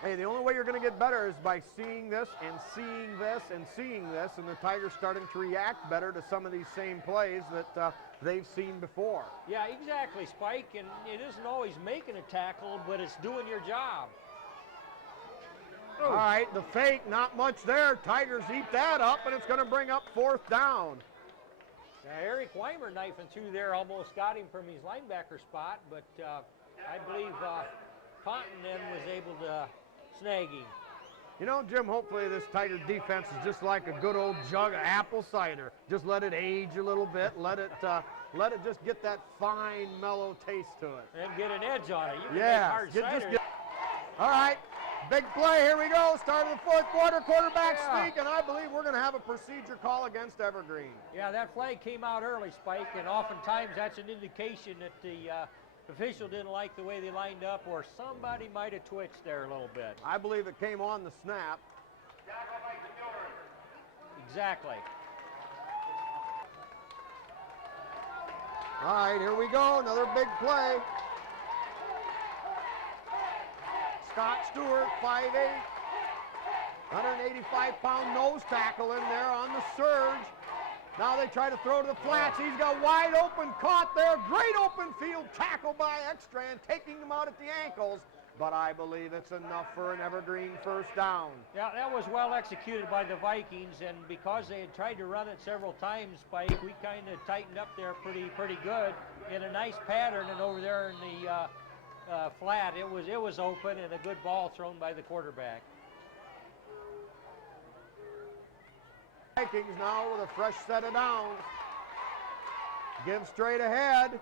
Hey, the only way you're going to get better is by seeing this and seeing this and seeing this, and the Tigers starting to react better to some of these same plays that they've seen before. Yeah, exactly, Spike, and it isn't always making a tackle, but it's doing your job. All right, the fake, not much there. Tigers eat that up, and it's going to bring up 4th down. Now, Eric Weimer knifing through there almost got him from his linebacker spot, but I believe Ponton then was able to snag him. You know, Jim, hopefully this Tiger defense is just like a good old jug of apple cider. Just let it age a little bit. Let it just get that fine, mellow taste to it. And get an edge on it. You can make Yeah. hard cider. All right, big play. Here we go. Start of the 4th quarter. Quarterback Yeah. sneak, and I believe we're going to have a procedure call against Evergreen. Yeah, that flag came out early, Spike, and oftentimes that's an indication that the official didn't like the way they lined up, or somebody might have twitched there a little bit. I believe it came on the snap. Exactly. All right, here we go. Another big play. Scott Stewart, 5'8", 185-pound nose tackle in there on the surge. Now they try to throw to the flats. He's got wide open, caught there. Great open field tackle by Ekstrand, taking him out at the ankles. But I believe it's enough for an Evergreen 1st down. Yeah, that was well executed by the Vikings, and because they had tried to run it several times, Spike, we kind of tightened up there pretty good in a nice pattern, and over there in the flat, it was open and a good ball thrown by the quarterback. Vikings now with a fresh set of downs. Give straight ahead.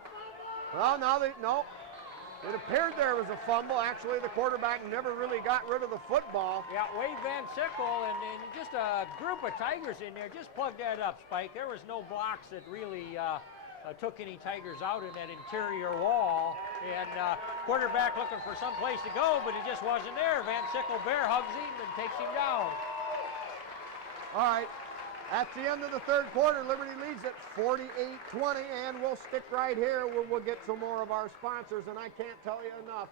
Well, now no. It appeared there was a fumble. Actually, the quarterback never really got rid of the football. Yeah, Wade Van Sickle and just a group of Tigers in there. Just plug that up, Spike. There was no blocks that really took any Tigers out in that interior wall. And quarterback looking for some place to go, but he just wasn't there. Van Sickle bear hugs him and takes him down. All right. At the end of the 3rd quarter, Liberty leads at 48-20, and we'll stick right here where we'll get some more of our sponsors. And I can't tell you enough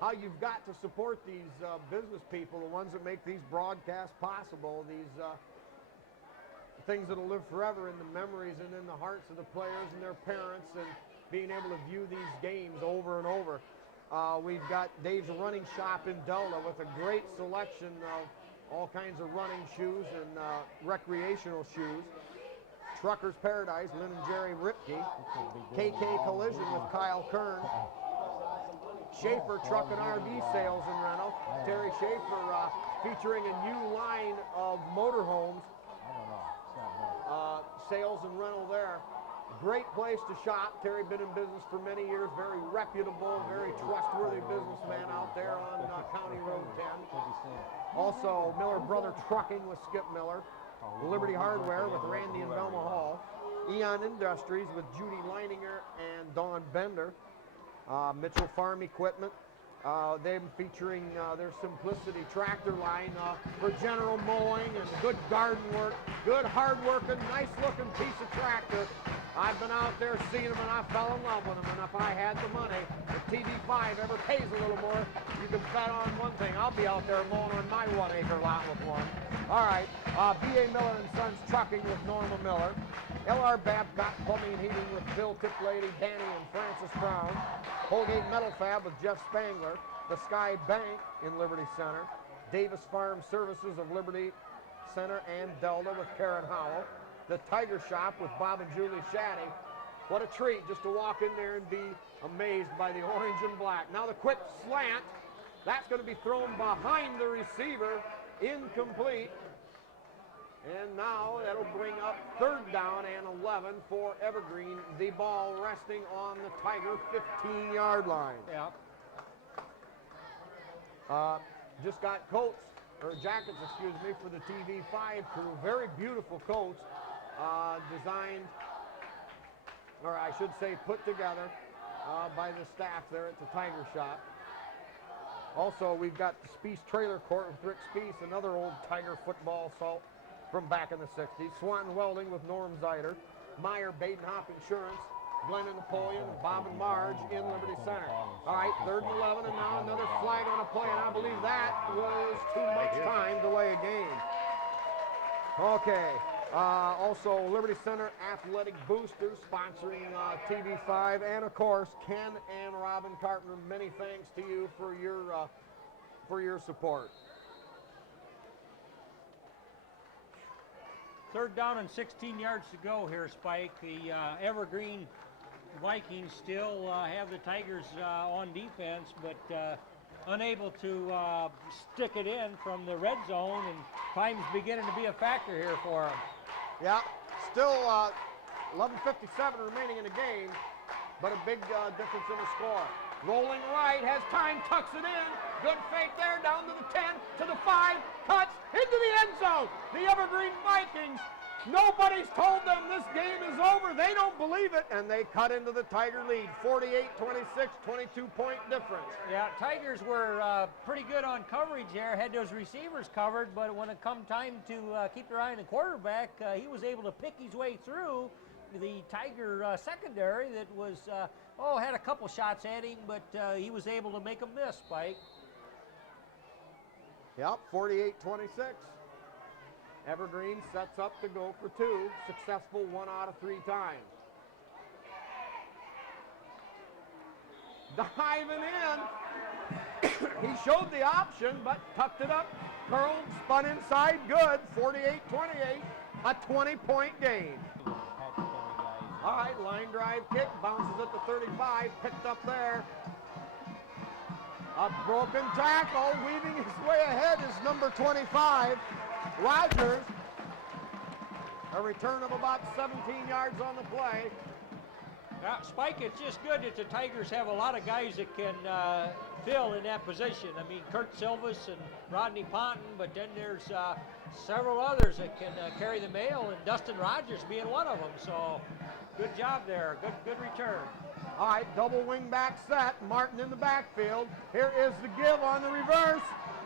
how you've got to support these business people, the ones that make these broadcasts possible, these things that'll live forever in the memories and in the hearts of the players and their parents, and being able to view these games over and over. We've got Dave's Running Shop in Delta with a great selection of all kinds of running shoes and recreational shoes. Trucker's Paradise, Lynn and Jerry Ripke. KK Collision with Kyle Kern. Schaefer Truck and RV Sales and Rental. Terry Schaefer featuring a new line of motorhomes. Sales and rental there. Great place to shop. Terry been in business for many years. Very reputable, very trustworthy businessman out there on County Road 10. Also, Miller Brother Trucking with Skip Miller. Liberty Hardware with Randy and Velma Hall. Eon Industries with Judy Leininger and Dawn Bender. Mitchell Farm Equipment. They're featuring their Simplicity tractor line for general mowing and good garden work. good, hard-working, nice-looking piece of tractor. I've been out there seeing them, and I fell in love with them. And if I had the money, if TV5 ever pays a little more, you can bet on one thing. I'll be out there mowing on my 1-acre lot with one. All right, B.A. Miller and Sons Trucking with Norma Miller. L.R. Babcock Plumbing and Heating with Bill Tiplady, Danny, and Francis Brown. Holgate Metal Fab with Jeff Spangler. The Sky Bank in Liberty Center. Davis Farm Services of Liberty Center and Delta with Karen Howell. The Tiger Shop with Bob and Julie Shaddy. What a treat just to walk in there and be amazed by the orange and black. Now the quick slant, that's going to be thrown behind the receiver, incomplete. And now that'll bring up 3rd down and 11 for Evergreen. The ball resting on the Tiger 15-yard line. Yeah. Just got coats, or jackets, excuse me, for the TV5 crew. Very beautiful coats, designed, or I should say put together by the staff there at the Tiger Shop. Also, we've got the Speece Trailer Court with Rick Speece, another old Tiger football salt from back in the 60s. Swanton Welding with Norm Zeider. Meyer Badenhop Insurance. Glenn and Napoleon, Bob and Marge in Liberty Center. All right, 3rd and 11, and now another flag on a play, and I believe that was too much time, delay a game. Okay, also Liberty Center Athletic Boosters sponsoring TV5, and of course Ken and Robin Carpenter. Many thanks to you for your support. 3rd down and 16 yards to go here, Spike. The Evergreen Vikings still have the Tigers on defense, but unable to stick it in from the red zone, and time's beginning to be a factor here for them. Yeah, still 11:57 remaining in the game, but a big difference in the score. Rolling right, has time, tucks it in. Good fake there, down to the 10, to the 5, cuts into the end zone. The Evergreen Vikings, nobody's told them this game is over. They don't believe it, and they cut into the Tiger lead. 48-26, 22-point difference. Yeah, Tigers were pretty good on coverage there, had those receivers covered, but when it come time to keep their eye on the quarterback, he was able to pick his way through the Tiger secondary that was, had a couple shots at him, but he was able to make a miss, Spike. Yep, 48-26. Evergreen sets up to go for 2. Successful 1 out of 3 times. Diving in. He showed the option, but tucked it up, curled, spun inside, good. 48-28, a 20-point game. All right, line drive kick, bounces at the 35, picked up there. A broken tackle, weaving his way ahead is number 25, Rogers. A return of about 17 yards on the play. Now, Spike, it's just good that the Tigers have a lot of guys that can fill in that position. I mean, Kurt Silvas and Rodney Ponton, but then there's several others that can carry the mail, and Dustin Rogers being one of them. So, good job there. Good return. All right, double wing back set. Martin in the backfield. Here is the give on the reverse.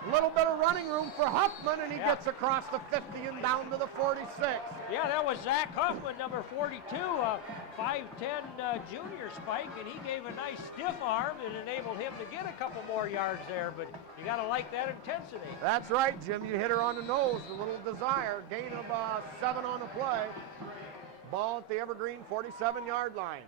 A little bit of running room for Huffman, and he gets across the 50 and down to the 46. Yeah, that was Zach Huffman, number 42, 5'10" junior, Spike, and he gave a nice stiff arm and enabled him to get a couple more yards there, but you got to like that intensity. That's right, Jim. You hit her on the nose, a little desire. Gain of 7 on the play. Ball at the Evergreen 47-yard line.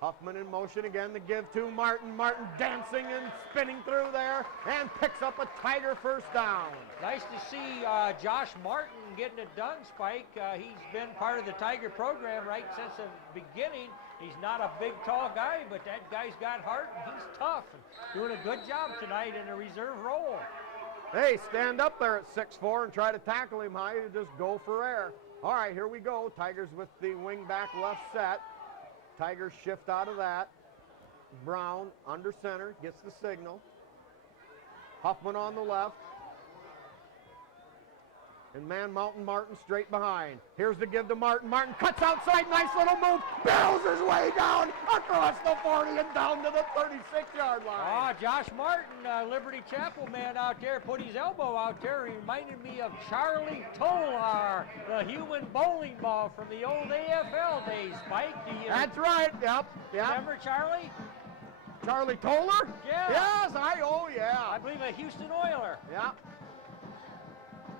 Huffman in motion again to give to Martin. Martin dancing and spinning through there and picks up a Tiger first down. Nice to see Josh Martin getting it done, Spike. He's been part of the Tiger program right since the beginning. He's not a big, tall guy, but that guy's got heart and he's tough. Doing a good job tonight in a reserve role. Hey, stand up there at 6'4" and try to tackle him high. You just go for air. All right, here we go. Tigers with the wing back left set. Tigers shift out of that. Brown under center, gets the signal. Huffman on the left. And man mountain Martin straight behind. Here's the give to Martin. Martin cuts outside, nice little move, barrels his way down across the 40 and down to the 36-yard line. Oh, Josh Martin, Liberty Chapel man out there, put his elbow out there. He reminded me of Charlie Tolar, the human bowling ball from the old AFL days. Spike, do you That's right, yep. remember Charlie? Charlie Tolar? Yeah. Yes, yeah. I believe a Houston Oiler. Yeah.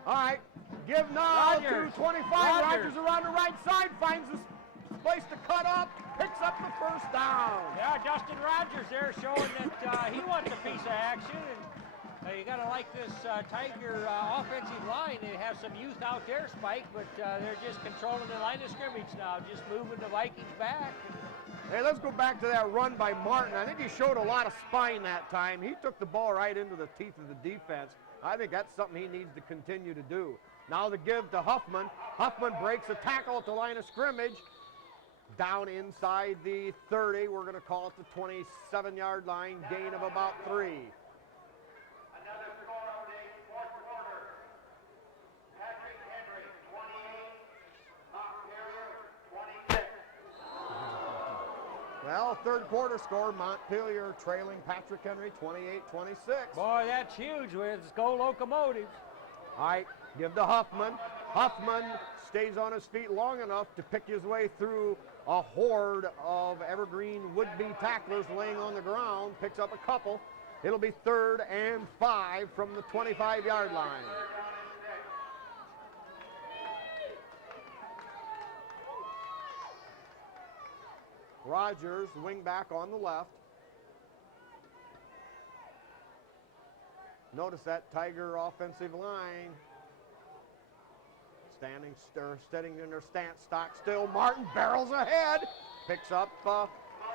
All right, give now Rogers. to 25. Rogers. Rogers around the right side, finds a place to cut up, picks up the first down. Yeah, Dustin Rogers there showing that he wants a piece of action. And you got to like this Tiger offensive line. They have some youth out there, Spike, but they're just controlling the line of scrimmage now, just moving the Vikings back. Hey, let's go back to that run by Martin. I think he showed a lot of spine that time. He took the ball right into the teeth of the defense. I think that's something he needs to continue to do. Now the give to Huffman. Huffman breaks a tackle at the line of scrimmage. Down inside the 30. We're going to call it the 27-yard line. Gain of about 3. Another score of the fourth quarter. Patrick Henry, 28. Montpelier, 26. Well, third quarter score, Montpelier trailing Patrick Henry 28-26. Boy, that's huge. Let's go Locomotives. All right, give to Huffman. Huffman stays on his feet long enough to pick his way through a horde of Evergreen would-be tacklers laying on the ground, picks up a couple. It'll be 3rd and 5 from the 25-yard line. Rogers, wing back on the left. Notice that Tiger offensive line standing in their stance, stock still. Martin barrels ahead, picks up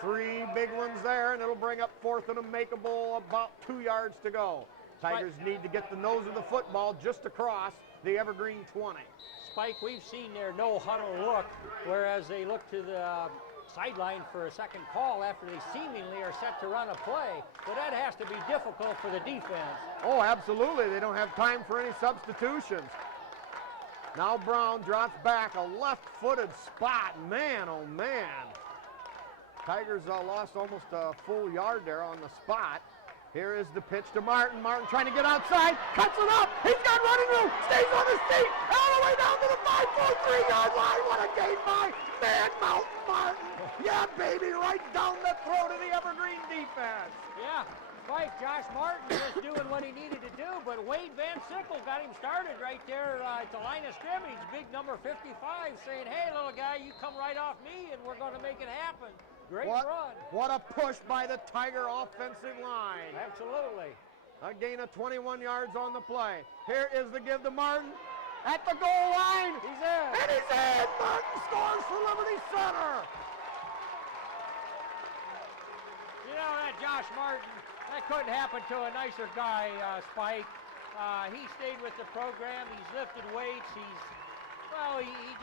3 big ones there, and it'll bring up 4th and a makeable, about 2 yards to go. Tigers need to get the nose of the football just across the Evergreen 20. Spike, we've seen their no huddle look, whereas they look to the sideline for a second call after they seemingly are set to run a play. So that has to be difficult for the defense. Oh, absolutely. They don't have time for any substitutions. Now Brown drops back, a left-footed spot. Man, oh man. Tigers lost almost a full yard there on the spot. Here is the pitch to Martin. Martin trying to get outside, cuts it up. He's got running room, stays on his feet, all the way down to the 5.3-yard line. What a gain by Man Mountain Martin. Yeah, baby, right down the throat of the Evergreen defense. Yeah, Spike, Josh Martin just doing what he needed to do, but Wade Van Sickle got him started right there at the line of scrimmage. Big number 55 saying, hey, little guy, you come right off me and we're going to make it happen. Great run. What a push by the Tiger offensive line. Absolutely. A gain of 21 yards on the play. Here is the give to Martin at the goal line. He's in. And he's in. Martin scores for Liberty Center. You know, that Josh Martin, that couldn't happen to a nicer guy, Spike. He stayed with the program. He's lifted weights. He's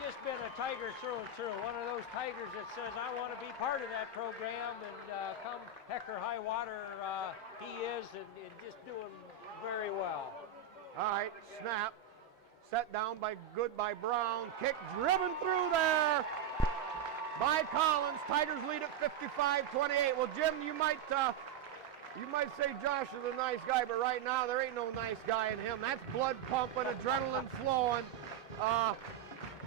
just been a Tiger through and through. One of those Tigers that says, I want to be part of that program, and come heck or high water, he is, and just doing very well. All right, snap. Set down by Brown. Kick driven through there by Collins. Tigers lead at 55-28. Well, Jim, you might say Josh is a nice guy, but right now there ain't no nice guy in him. That's blood pumping, adrenaline flowing.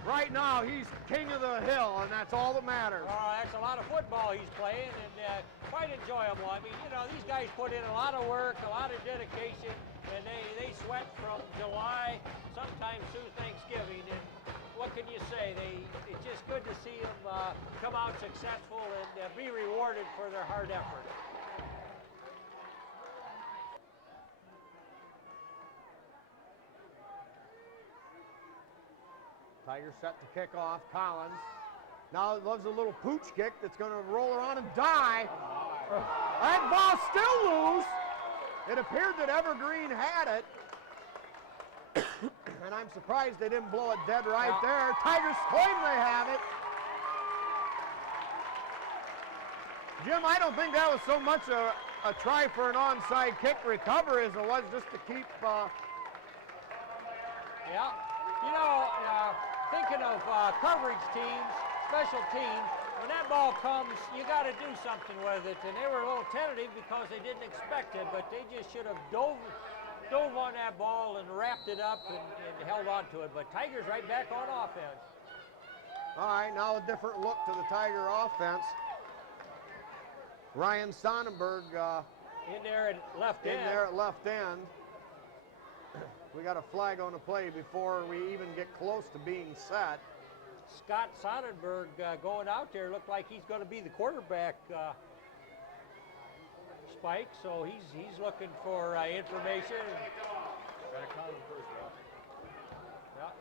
Right now, he's king of the hill, and that's all that matters. That's a lot of football he's playing, and quite enjoyable. I mean, you know, these guys put in a lot of work, a lot of dedication, and they sweat from July, sometimes through Thanksgiving. And what can you say? It's just good to see them come out successful and be rewarded for their hard effort. Tigers set to kick off. Collins. Now it loves a little pooch kick that's going to roll around and die. That ball still loose. It appeared that Evergreen had it. And I'm surprised they didn't blow it dead right there. Tigers claim they have it. Jim, I don't think that was so much a try for an onside kick recovery as it was just to keep... Yeah. You know, thinking of coverage teams, special teams, when that ball comes, you got to do something with it. And they were a little tentative because they didn't expect it, but they just should have dove on that ball and wrapped it up and held on to it. But Tigers right back on offense. All right, now a different look to the Tiger offense. Ryan Sonnenberg In there at left in end. there at left end. We got a flag on the play before we even get close to being set. Scott Sonnenberg going out there looked like he's going to be the quarterback, Spike. So he's looking for information. Yeah.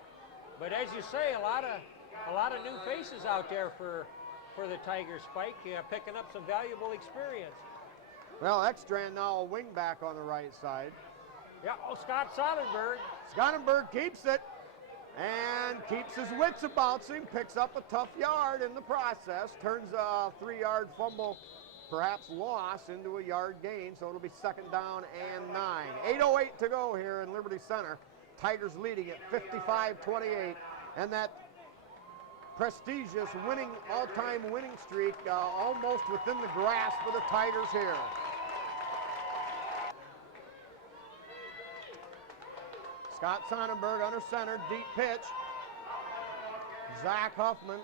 But as you say, a lot of new faces out there for the Tigers, Spike, picking up some valuable experience. Well, Ekstrand now a wing back on the right side. Yeah, oh, Scott Sonnenberg. Sonnenberg keeps it and keeps his wits about him, picks up a tough yard in the process, turns a 3-yard fumble, perhaps loss, into a yard gain, so it'll be 2nd down and 9. 8:08 to go here in Liberty Center. Tigers leading at 55-28, and that prestigious winning, all-time winning streak almost within the grasp of the Tigers here. Scott Sonnenberg under center, deep pitch. Zach Huffman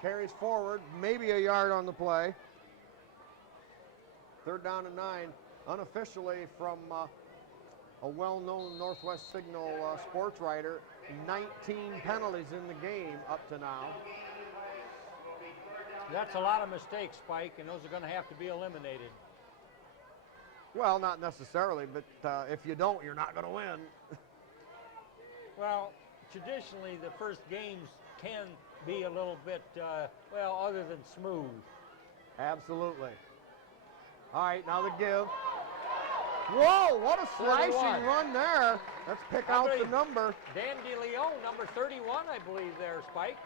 carries forward, maybe a yard on the play. 3rd down and 9, unofficially from a well-known Northwest Signal sports writer. 19 penalties in the game up to now. That's a lot of mistakes, Spike, and those are going to have to be eliminated. Well, not necessarily, but if you don't, you're not going to win. Well, traditionally, the first games can be a little bit, well, other than smooth. Absolutely. All right, now the give. Whoa, what a slashing 31. run there. Let's pick out the number. Dan DeLeon, number 31, I believe there, Spike.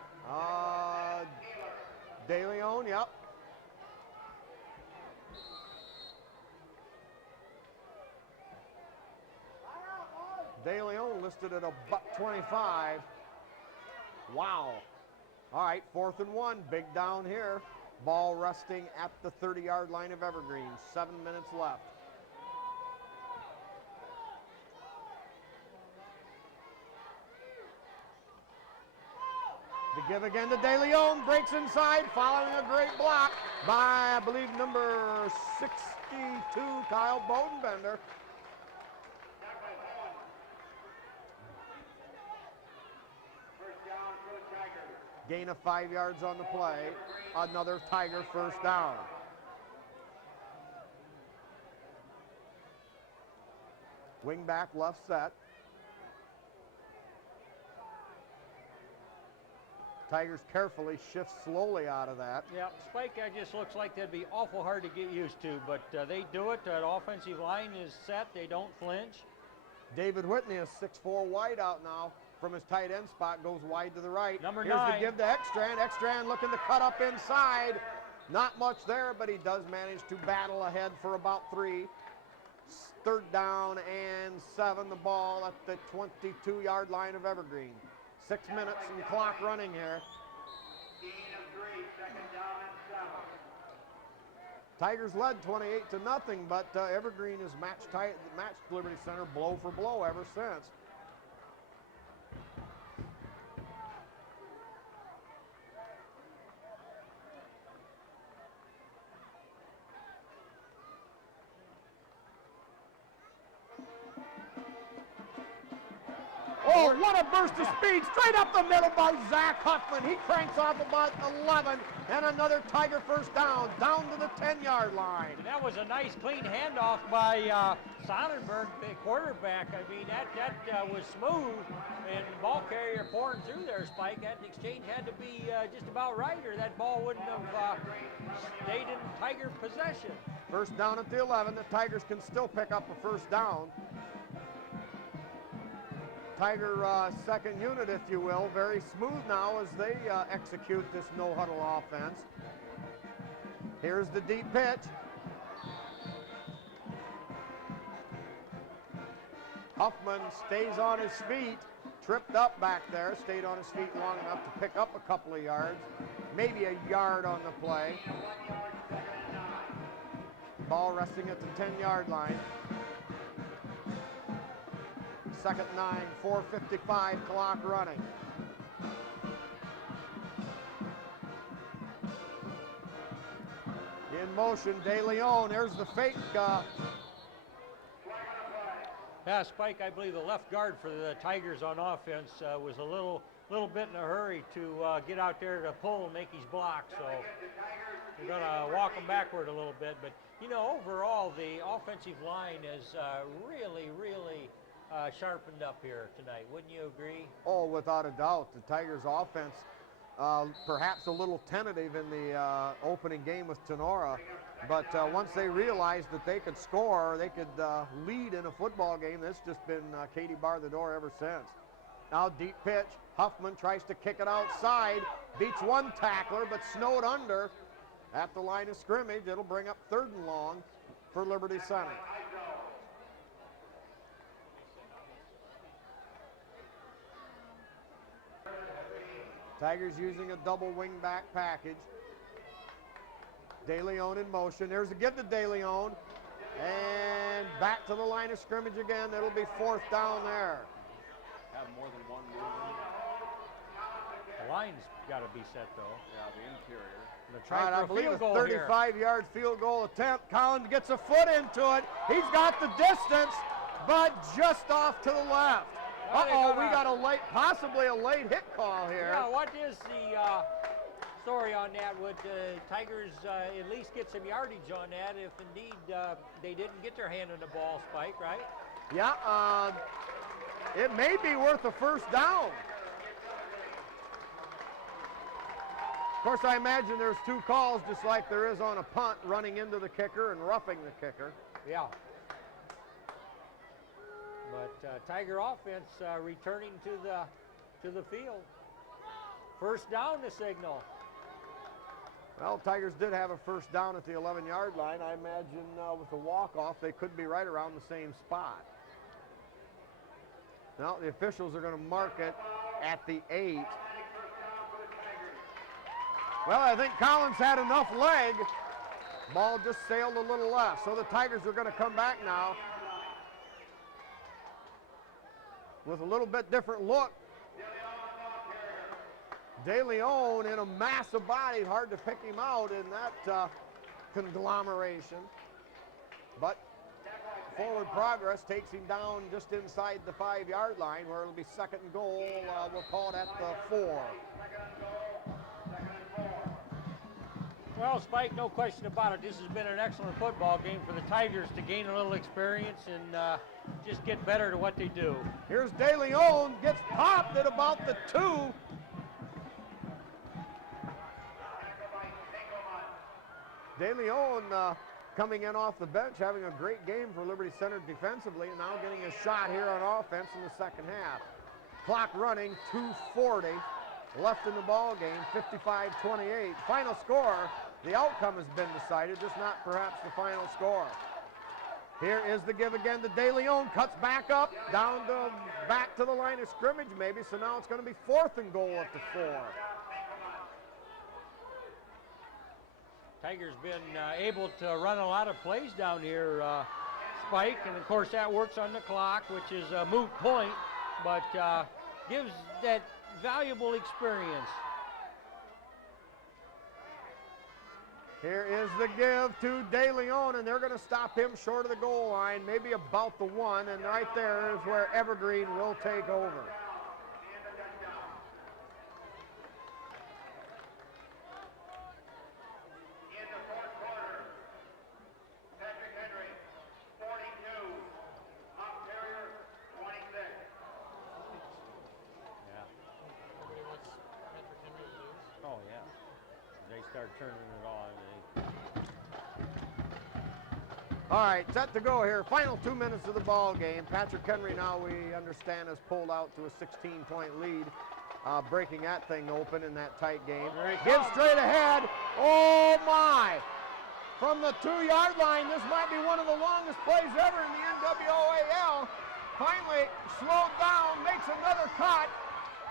De Leon, yep. De Leon listed at $1.25. Wow. All right, 4th and 1, big down here. Ball resting at the 30-yard line of Evergreen. 7 minutes left. The give again to De Leon, breaks inside, following a great block by, I believe, number 62, Kyle Bodenbender. Gain of 5 yards on the play. Another Tiger 1st down. Wing back left set. Tigers carefully shift slowly out of that. Yeah, Spike, that just looks like that'd be awful hard to get used to, but they do it. That offensive line is set. They don't flinch. David Whitney is 6'4" wide out now. From his tight end spot, goes wide to the right. Number Here's 9. the give to Ekstrand. Ekstrand looking to cut up inside. Not much there, but he does manage to battle ahead for about 3. 3rd down and 7. The ball at the 22-yard line of Evergreen. 6 minutes and clock running here. Gain of 3, 2nd down and 7. Tigers led 28-0, but Evergreen has matched Liberty Center blow for blow ever since. Oh, what a burst of speed, straight up the middle by Zach Huffman. He cranks off about 11, and another Tiger 1st down to the 10-yard line. And that was a nice, clean handoff by Sonnenberg, the quarterback. I mean, that was smooth, and ball carrier pouring through there, Spike. That exchange had to be just about right, or that ball wouldn't have stayed in Tiger possession. 1st down at the 11. The Tigers can still pick up a 1st down. Tiger 2nd unit, if you will, very smooth now as they execute this no-huddle offense. Here's the deep pitch. Huffman stays on his feet. tripped up back there, stayed on his feet long enough to pick up a couple of yards, maybe a yard on the play. Ball resting at the 10-yard line. Second 9, 4:55 clock running. In motion, De Leon. There's the fake. Yeah, Spike, I believe the left guard for the Tigers on offense was a little bit in a hurry to get out there to pull and make his block. So we're going to walk him backward a little bit. But, you know, overall, the offensive line is really sharpened up here tonight. Wouldn't you agree? Oh, without a doubt. The Tigers' offense perhaps a little tentative in the opening game with Tenora. But once they realized that they could score, they could lead in a football game, that's just been Katie bar the door ever since. Now deep pitch. Huffman tries to kick it outside. Beats one tackler, but snowed under at the line of scrimmage. It'll bring up 3rd and long for Liberty Center. Tigers using a double wingback package. De Leon in motion. There's a give to De Leon. And back to the line of scrimmage again. It'll be 4th down there. Have more than one movement. The line's got to be set, though. Yeah, the interior. Try I for a believe field a goal here. 35-yard field goal attempt. Collins gets a foot into it. He's got the distance, but just off to the left. Uh-oh, we got a late, possibly a late hit call here. Yeah, what is the story on that? Would Tigers at least get some yardage on that if indeed they didn't get their hand on the ball, Spike, right? Yeah, it may be worth a 1st down. Of course, I imagine there's 2 calls, just like there is on a punt, running into the kicker and roughing the kicker. Yeah. But Tiger offense returning to the field. 1st down, the signal. Well, Tigers did have a 1st down at the 11-yard line. I imagine with the walk-off, they could be right around the same spot. Now, the officials are going to mark it at the 8. Well, I think Collins had enough leg. Ball just sailed a little left. So the Tigers are going to come back now with a little bit different look. De Leon in a massive body, hard to pick him out in that conglomeration. But forward progress takes him down just inside the 5-yard line, where it'll be 2nd and goal. We'll call it at the 4. Well, Spike, no question about it. This has been an excellent football game for the Tigers to gain a little experience and just get better to what they do. Here's De Leon, gets popped at about the 2. De Leon coming in off the bench, having a great game for Liberty Center defensively, and now getting a shot here on offense in the 2nd half. Clock running, 2:40 left in the ball game, 55-28. Final score, the outcome has been decided, just not perhaps the final score. Here is the give again to De Leon, cuts back up, down to back to the line of scrimmage maybe, so now it's going to be 4th and goal at the 4. Tigers been able to run a lot of plays down here, Spike, and of course that works on the clock, which is a moot point, but gives that valuable experience. Here is the give to De Leon, and they're going to stop him short of the goal line, maybe about the 1, and right there is where Evergreen will take over. In the 4th quarter, Patrick Henry, 42, Mount Terrier, 26. Yeah. Everybody wants Patrick Henry to lose. Oh, yeah. They start turning it on. All right, set to go here. Final 2 minutes of the ball game. Patrick Henry now, we understand, has pulled out to a 16-point lead, breaking that thing open in that tight game. Gives straight ahead. Oh, my. From the 2-yard line, this might be one of the longest plays ever in the NWOAL. finally slowed down, makes another cut,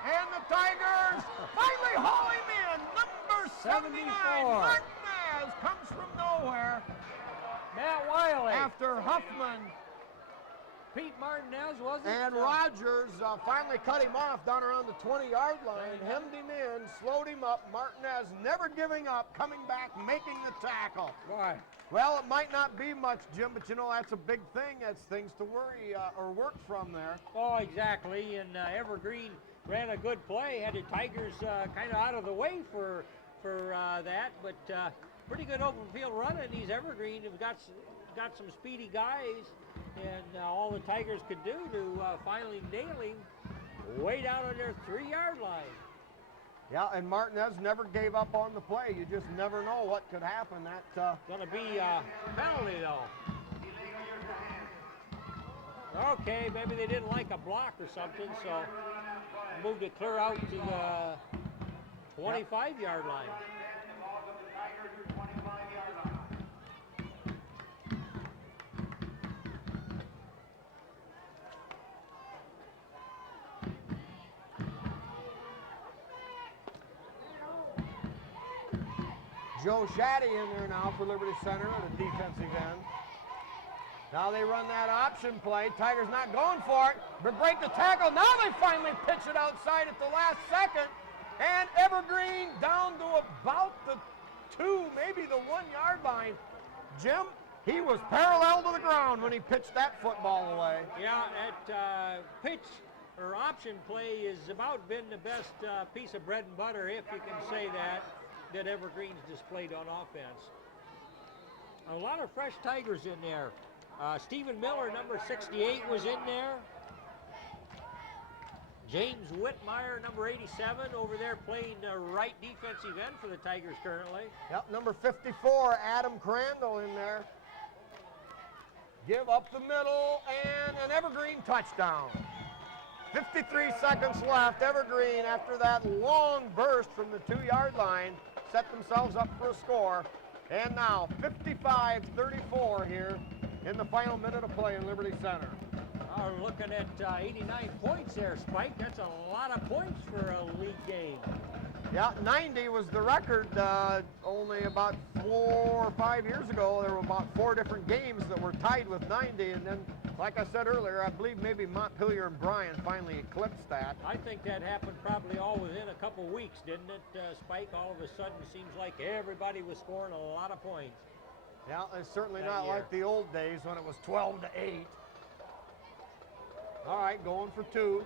and the Tigers finally haul him in. Number 79, 74. Martinez, comes from nowhere Matt Wiley. after Huffman Pete Martinez wasn't. and Rogers finally cut him off down around the 20-yard line, hemmed him in, slowed him up. Martinez never giving up, coming back, making the tackle. Boy. Well, it might not be much, Jim, but you know that's a big thing. That's things to worry or work from there. Oh, exactly. And Evergreen ran a good play, had the Tigers kind of out of the way for that, but pretty good open field running. These Evergreen have got some speedy guys, and all the Tigers could do to finally nail him way down on their 3-yard line. Yeah, and Martinez never gave up on the play. You just never know what could happen. That Gonna be a penalty though. Okay, maybe they didn't like a block or something, so moved it clear out to the 25-yard line. Joe Shaddy in there now for Liberty Center at a defensive end. Now they run that option play. Tigers not going for it, but break the tackle. Now they finally pitch it outside at the last second. And Evergreen down to about the 2, maybe the 1-yard line. Jim, he was parallel to the ground when he pitched that football away. Yeah, that pitch or option play has about been the best piece of bread and butter, if you can say that Evergreen's displayed on offense. A lot of fresh Tigers in there. Stephen Miller, number 68, was in there. James Whitmire, number 87, over there playing right defensive end for the Tigers currently. Yep, number 54, Adam Crandall in there. Give up the middle and an Evergreen touchdown. 53 seconds left. Evergreen, after that long burst from the 2-yard line, set themselves up for a score. And now 55-34 here in the final minute of play in Liberty Center. We're looking at 89 points there, Spike. That's a lot of points for a league game. Yeah, 90 was the record only about 4 or 5 years ago. There were about 4 different games that were tied with 90, and then, like I said earlier, I believe maybe Montpelier and Bryan finally eclipsed that. I think that happened probably all within a couple weeks, didn't it, Spike? All of a sudden, it seems like everybody was scoring a lot of points. Yeah, it's certainly That not year. like the old days when it was 12-8. All right, going for 2.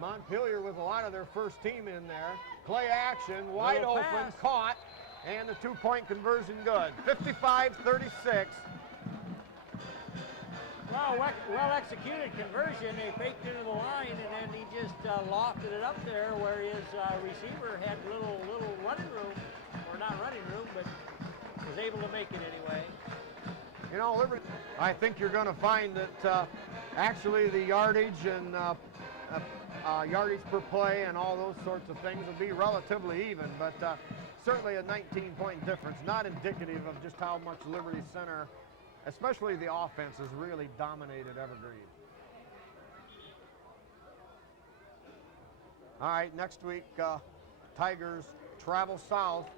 Montpelier with a lot of their first team in there. Play action, wide Little open, pass. caught, and the 2-point conversion good. 55-36. Well executed conversion. They faked into the line, and then he just lofted it up there where his receiver had little running room, or not running room, but was able to make it anyway. You know, Liberty, I think you're going to find that actually the yardage and yardage per play and all those sorts of things will be relatively even, but certainly a 19-point difference, not indicative of just how much Liberty Center, especially the offense, has really dominated Evergreen. All right, next week, Tigers travel south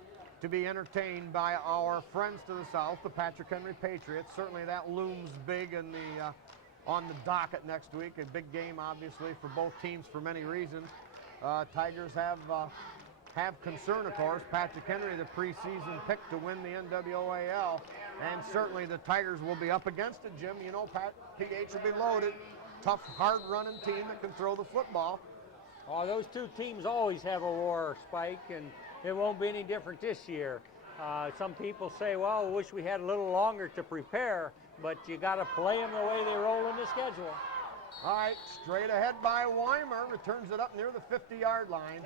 to be entertained by our friends to the south, the Patrick Henry Patriots. Certainly that looms big in the on the docket next week. A big game, obviously, for both teams for many reasons. Tigers have concern, of course. Patrick Henry, the preseason pick to win the NWAL, and certainly the Tigers will be up against it, Jim. You know, PH will be loaded. Tough, hard-running team that can throw the football. Oh, those two teams always have a war, Spike, and it won't be any different this year. Some people say, well, I wish we had a little longer to prepare, but you got to play them the way they roll in the schedule. All right, straight ahead by Weimer, returns it up near the 50-yard line.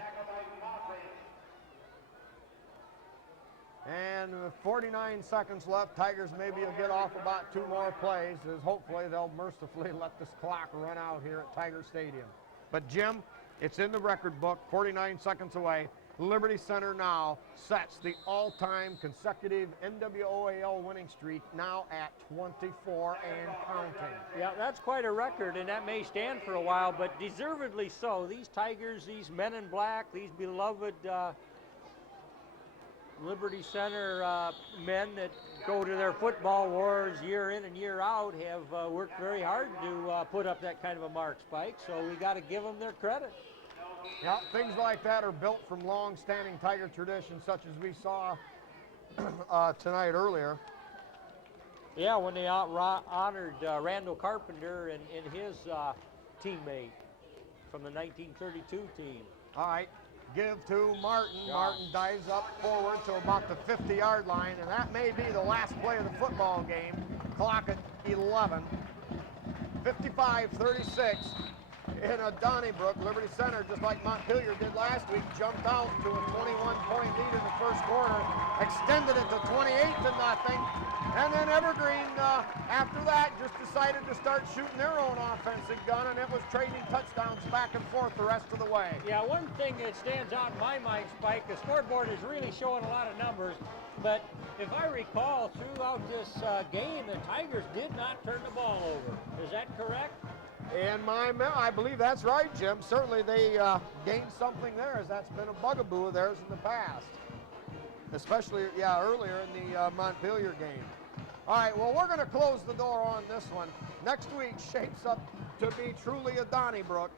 And with 49 seconds left, Tigers maybe will get off about 2 more plays, as hopefully they'll mercifully let this clock run out here at Tiger Stadium. But Jim, it's in the record book, 49 seconds away. Liberty Center now sets the all-time consecutive NWOAL winning streak now at 24 and counting. Yeah, that's quite a record, and that may stand for a while, but deservedly so. These Tigers, these men in black, these beloved Liberty Center men that go to their football wars year in and year out have worked very hard to put up that kind of a mark, Spike, so we got to give them their credit. Yeah, things like that are built from long-standing Tiger traditions, such as we saw tonight earlier. Yeah, when they honored Randall Carpenter and his teammate from the 1932 team. All right, give to Martin. Martin dives up forward to about the 50-yard line, and that may be the last play of the football game. Clock at 11. 55-36 in Donnybrook. Liberty Center, just like Montpelier did last week, jumped out to a 21-point lead in the first quarter, extended it to 28-0, and then Evergreen, after that, just decided to start shooting their own offensive gun, and it was trading touchdowns back and forth the rest of the way. Yeah, one thing that stands out in my mind, Spike, the scoreboard is really showing a lot of numbers, but if I recall, throughout this game, the Tigers did not turn the ball over. Is that correct? I believe that's right, Jim. Certainly they gained something there, as that's been a bugaboo of theirs in the past. Especially, earlier in the Montpelier game. All right, well, we're going to close the door on this one. Next week shapes up to be truly a Donnybrook.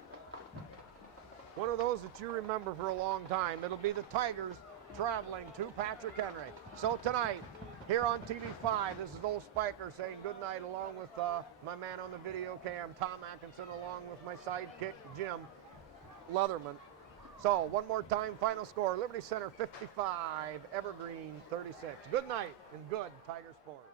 One of those that you remember for a long time. It'll be the Tigers traveling to Patrick Henry. So tonight, here on TV5, this is Old Spiker saying good night, along with my man on the video cam, Tom Atkinson, along with my sidekick, Jim Leatherman. So, one more time, final score, Liberty Center 55, Evergreen 36. Good night and good Tiger Sport.